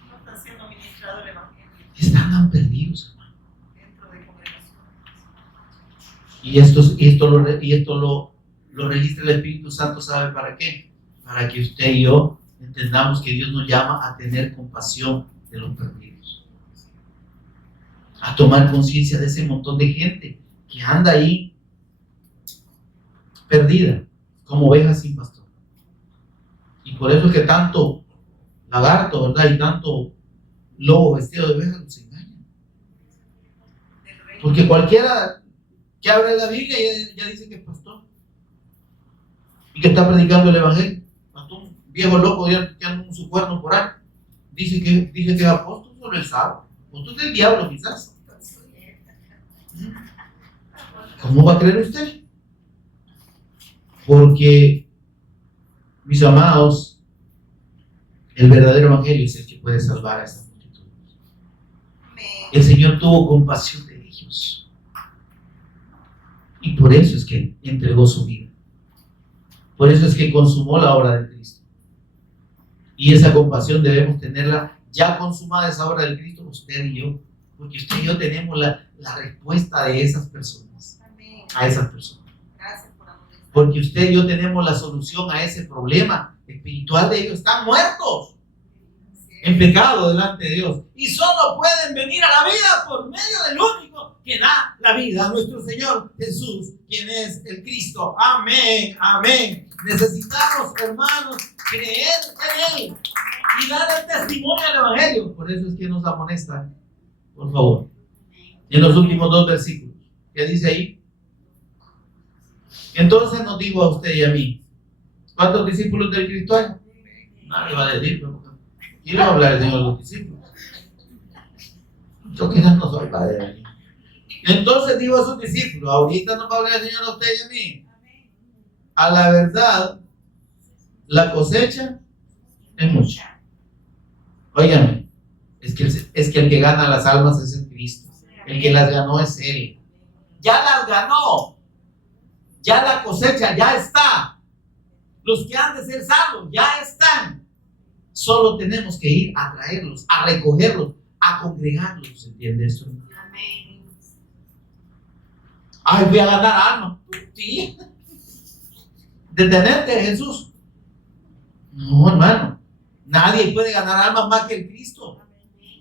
No están siendo ministrados el evangelio Están perdidos, hermano. dentro de congregaciones. Y esto lo registra el Espíritu Santo, ¿sabe para qué? Para que usted y yo entendamos que Dios nos llama a tener compasión de los perdidos, a tomar conciencia de ese montón de gente que anda ahí perdida, como ovejas sin pastor. Y por eso es que tanto lagarto, ¿verdad? Y tanto lobo vestido de oveja nos engañan. Porque cualquiera que abre la Biblia ya dice que es pastor y que está predicando el evangelio. Hasta un viejo loco que anda con su cuerno por ahí dice que es apóstol, solo él sabe. Apóstol del diablo, quizás. ¿Cómo va a creer usted? Porque, mis amados, el verdadero evangelio es el que puede salvar a esta multitud. El Señor tuvo compasión de ellos. Y por eso es que entregó su vida. Por eso es que consumó la obra de Cristo. Y esa compasión debemos tenerla ya consumada, esa obra de Cristo, usted y yo. Porque usted y yo tenemos la respuesta de esas personas. A esas personas. Porque usted y yo tenemos la solución a ese problema espiritual de ellos. Están muertos en pecado delante de Dios. Y solo pueden venir a la vida por medio del único que da la vida, nuestro Señor Jesús, quien es el Cristo. Amén, amén. Necesitamos, hermanos, creer en Él y dar el testimonio del Evangelio. Por eso es que nos amonesta, por favor, en los últimos 2 versículos. ¿Qué dice ahí? Entonces nos digo a usted y a mí, ¿cuántos discípulos del Cristo hay? Nadie va a decir, ¿quién le va a hablar el Señor de los discípulos? Yo quizás no soy padre aquí. Entonces digo a sus discípulos, ahorita nos va a hablar el Señor a usted y a mí. A la verdad, la cosecha es mucha. Óigame, es que el que gana las almas es el Cristo. El que las ganó es Él. Ya las ganó. Ya la cosecha ya está. Los que han de ser salvos ya están. Solo tenemos que ir a traerlos, a recogerlos, a congregarlos. ¿Entiende esto? Amén. Ay, voy a ganar alma. Sí. Detenerte, Jesús. No, hermano. Nadie puede ganar almas más que el Cristo.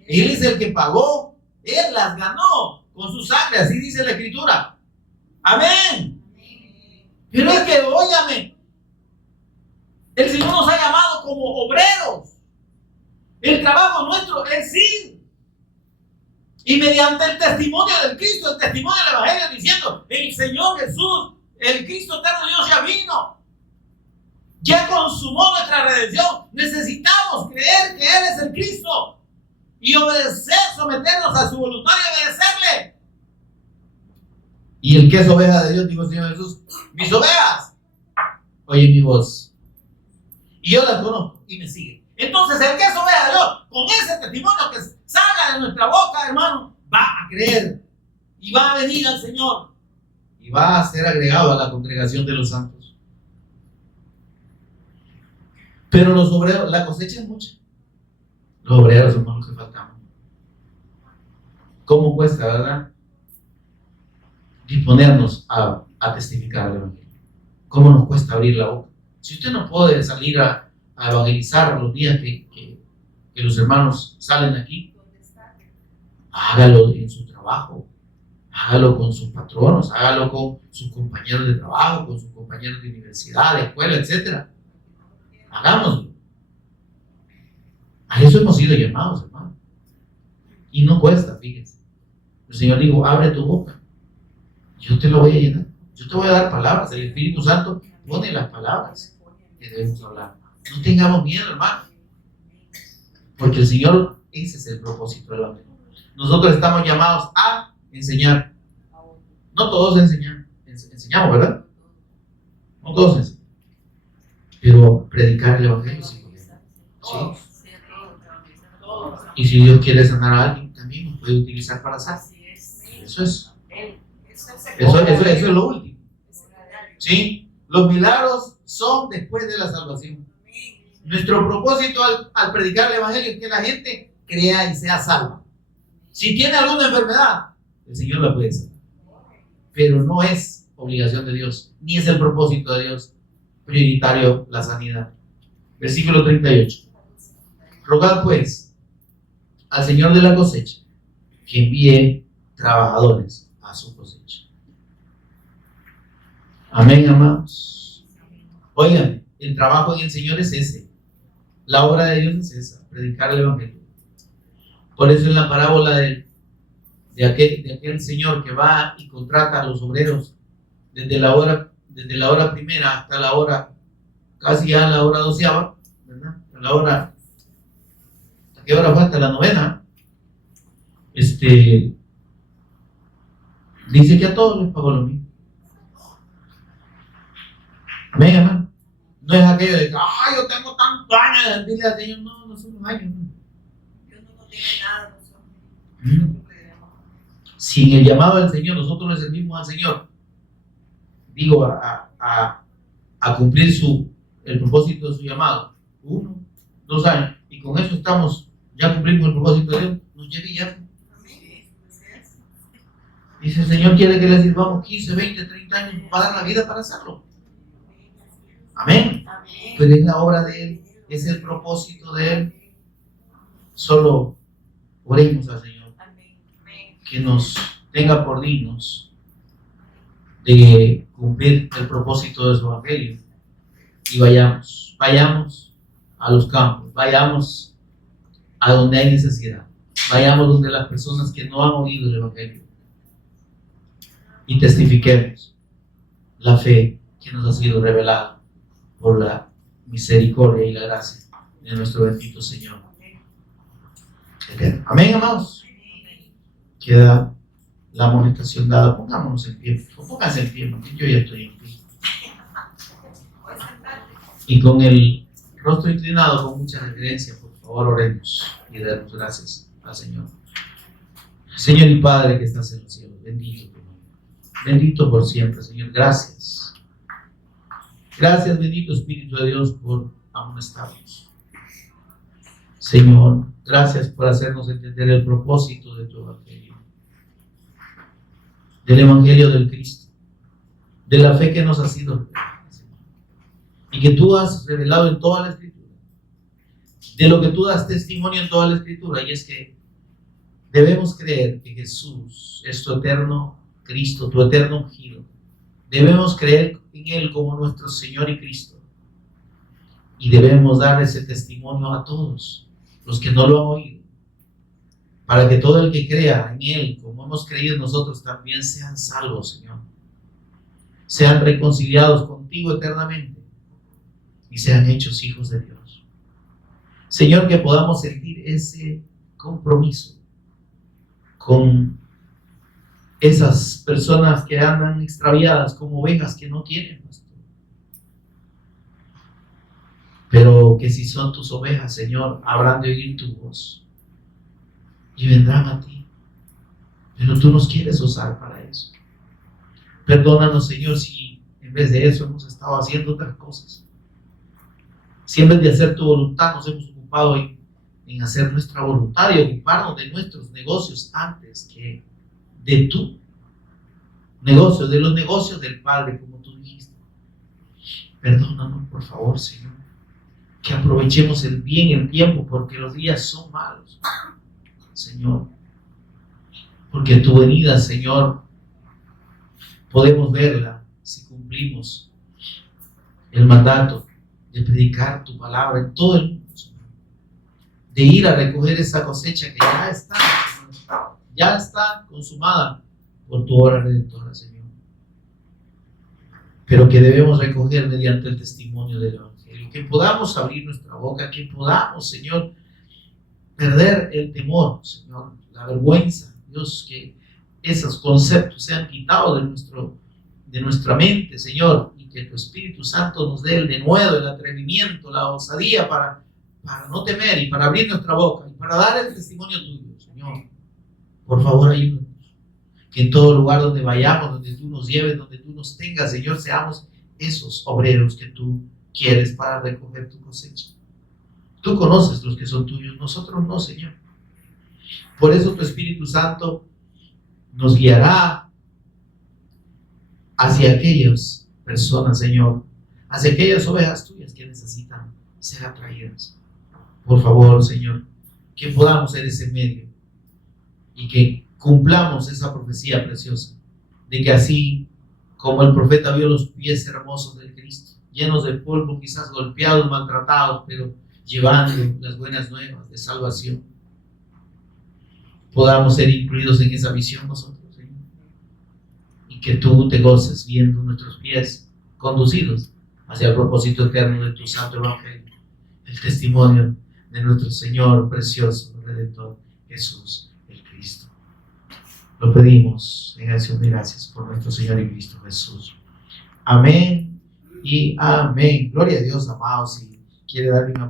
Él es el que pagó. Él las ganó con su sangre. Así dice la Escritura. Amén. Pero es que, óyame, el Señor nos ha llamado como obreros. El trabajo nuestro es ir. Y mediante el testimonio del Cristo, el testimonio del Evangelio, diciendo, el Señor Jesús, el Cristo eterno Dios ya vino. Ya consumó nuestra redención. Necesitamos creer que Él es el Cristo. Y obedecer, someternos a su voluntad y obedecerle. Y el que es oveja de Dios, dijo el Señor Jesús, mis ovejas oyen mi voz y yo las conozco y me siguen. Entonces el que es oveja de Dios, con ese testimonio que salga de nuestra boca, hermano, va a creer y va a venir al Señor y va a ser agregado a la congregación de los santos. Pero los obreros, la cosecha es mucha. Los obreros somos los que faltamos. ¿Cómo cuesta, verdad? Disponernos a testificar el Evangelio. ¿Cómo nos cuesta abrir la boca? Si usted no puede salir a evangelizar los días que los hermanos salen aquí, hágalo en su trabajo, hágalo con sus patronos, hágalo con sus compañeros de trabajo, con sus compañeros de universidad, de escuela, etc. Hagámoslo. A eso hemos sido llamados, hermano. Y no cuesta, fíjense. El Señor dijo, abre tu boca. Yo te lo voy a llenar. Yo te voy a dar palabras. El Espíritu Santo pone las palabras que debemos hablar. No tengamos miedo, hermano. Porque el Señor, ese es el propósito del Evangelio. Nosotros estamos llamados a enseñar. No todos enseñamos, ¿verdad? No todos enseñan. Pero predicar el Evangelio sí. ¿Sí? Y si Dios quiere sanar a alguien, también nos puede utilizar para sanar. Eso es lo último. ¿Sí? Los milagros son después de la salvación. Nuestro propósito al predicar el Evangelio es que la gente crea y sea salva. Si tiene alguna enfermedad, el Señor la puede sanar. Pero no es obligación de Dios, ni es el propósito de Dios prioritario la sanidad. Versículo 38. Rogad pues al Señor de la cosecha que envíe trabajadores a su cosecha. Amén, amados. Oigan, el trabajo en el Señor es ese. La obra de Dios es esa, predicar el Evangelio. Por eso en la parábola de aquel señor que va y contrata a los obreros desde la hora primera hasta la hora, casi a la hora 12ª, ¿verdad? ¿A qué hora fue? Hasta la 9ª. Dice que a todos les pagó lo mismo. Amén, hermano. No es aquello de que, yo tengo tantos años de servirle al Señor. No son los años. ¿No? Dios no tiene nada nosotros. Si en el llamado del Señor nosotros le servimos al Señor, digo, a cumplir el propósito de su llamado, 1, 2 años, y con eso ya cumplimos el propósito de Dios, nos lleve ya. Y si el Señor quiere que le sirvamos 15, 20, 30 años, nos va a dar la vida para hacerlo. Amén. Pero es la obra de Él, es el propósito de Él. Solo oremos al Señor que nos tenga por dignos de cumplir el propósito de su Evangelio. Y vayamos a los campos, vayamos a donde hay necesidad, vayamos donde las personas que no han oído el Evangelio y testifiquemos la fe que nos ha sido revelada por la misericordia y la gracia de nuestro bendito Señor. Amén, amados. Queda la amonestación dada. Pongámonos en pie. Pónganse en pie, porque yo ya estoy en pie. Y con el rostro inclinado, con mucha reverencia, por favor, oremos y demos gracias al Señor. Señor y Padre que estás en los cielos, bendito tu nombre. Bendito por siempre, Señor. Gracias. Gracias, bendito Espíritu de Dios, por amonestarnos. Señor, gracias por hacernos entender el propósito de tu Evangelio. Del Evangelio del Cristo. De la fe que nos ha sido revelada, Señor. Y que tú has revelado en toda la Escritura. De lo que tú das testimonio en toda la Escritura. Y es que debemos creer que Jesús es tu eterno Cristo, tu eterno ungido. Debemos creer en Él como nuestro Señor y Cristo. Y debemos dar ese testimonio a todos los que no lo han oído, para que todo el que crea en Él, como hemos creído nosotros, también sean salvos, Señor. Sean reconciliados contigo eternamente y sean hechos hijos de Dios. Señor, que podamos sentir ese compromiso con esas personas que andan extraviadas como ovejas que no tienen pastor. Pero que si son tus ovejas, Señor, habrán de oír tu voz y vendrán a ti. Pero tú nos quieres usar para eso. Perdónanos, Señor, si en vez de eso hemos estado haciendo otras cosas. Si en vez de hacer tu voluntad nos hemos ocupado en hacer nuestra voluntad y ocuparnos de nuestros negocios antes que de tu negocio, de los negocios del Padre, como tú dijiste. Perdónanos, por favor, Señor. Que aprovechemos el tiempo, porque los días son malos, Señor. Porque tu venida, Señor, podemos verla si cumplimos el mandato de predicar tu palabra en todo el mundo, Señor. De ir a recoger esa cosecha que ya está consumada por tu obra redentora, Señor. Pero que debemos recoger mediante el testimonio del Evangelio. Que podamos abrir nuestra boca, que podamos, Señor, perder el temor, Señor, la vergüenza, Dios, que esos conceptos sean quitados de nuestra mente, Señor, y que tu Espíritu Santo nos dé el denuedo, el atrevimiento, la osadía para no temer y para abrir nuestra boca y para dar el testimonio tuyo, Señor. Por favor, ayúdanos. Que en todo lugar donde vayamos, donde tú nos lleves, donde tú nos tengas, Señor, seamos esos obreros que tú quieres para recoger tu cosecha. Tú conoces los que son tuyos, nosotros no, Señor. Por eso tu Espíritu Santo nos guiará hacia aquellas personas, Señor, hacia aquellas ovejas tuyas que necesitan ser atraídas. Por favor, Señor, que podamos ser ese medio y que cumplamos esa profecía preciosa de que así como el profeta vio los pies hermosos del Cristo, llenos de polvo, quizás golpeados, maltratados, pero llevando las buenas nuevas de salvación, podamos ser incluidos en esa visión nosotros, Señor, y que tú te goces viendo nuestros pies conducidos hacia el propósito eterno de tu santo evangelio, el testimonio de nuestro Señor precioso, Redentor Jesús el Cristo. Lo pedimos en acción de gracias por nuestro Señor y Cristo Jesús. Amén y amén. Gloria a Dios, amados. Si quiere darle una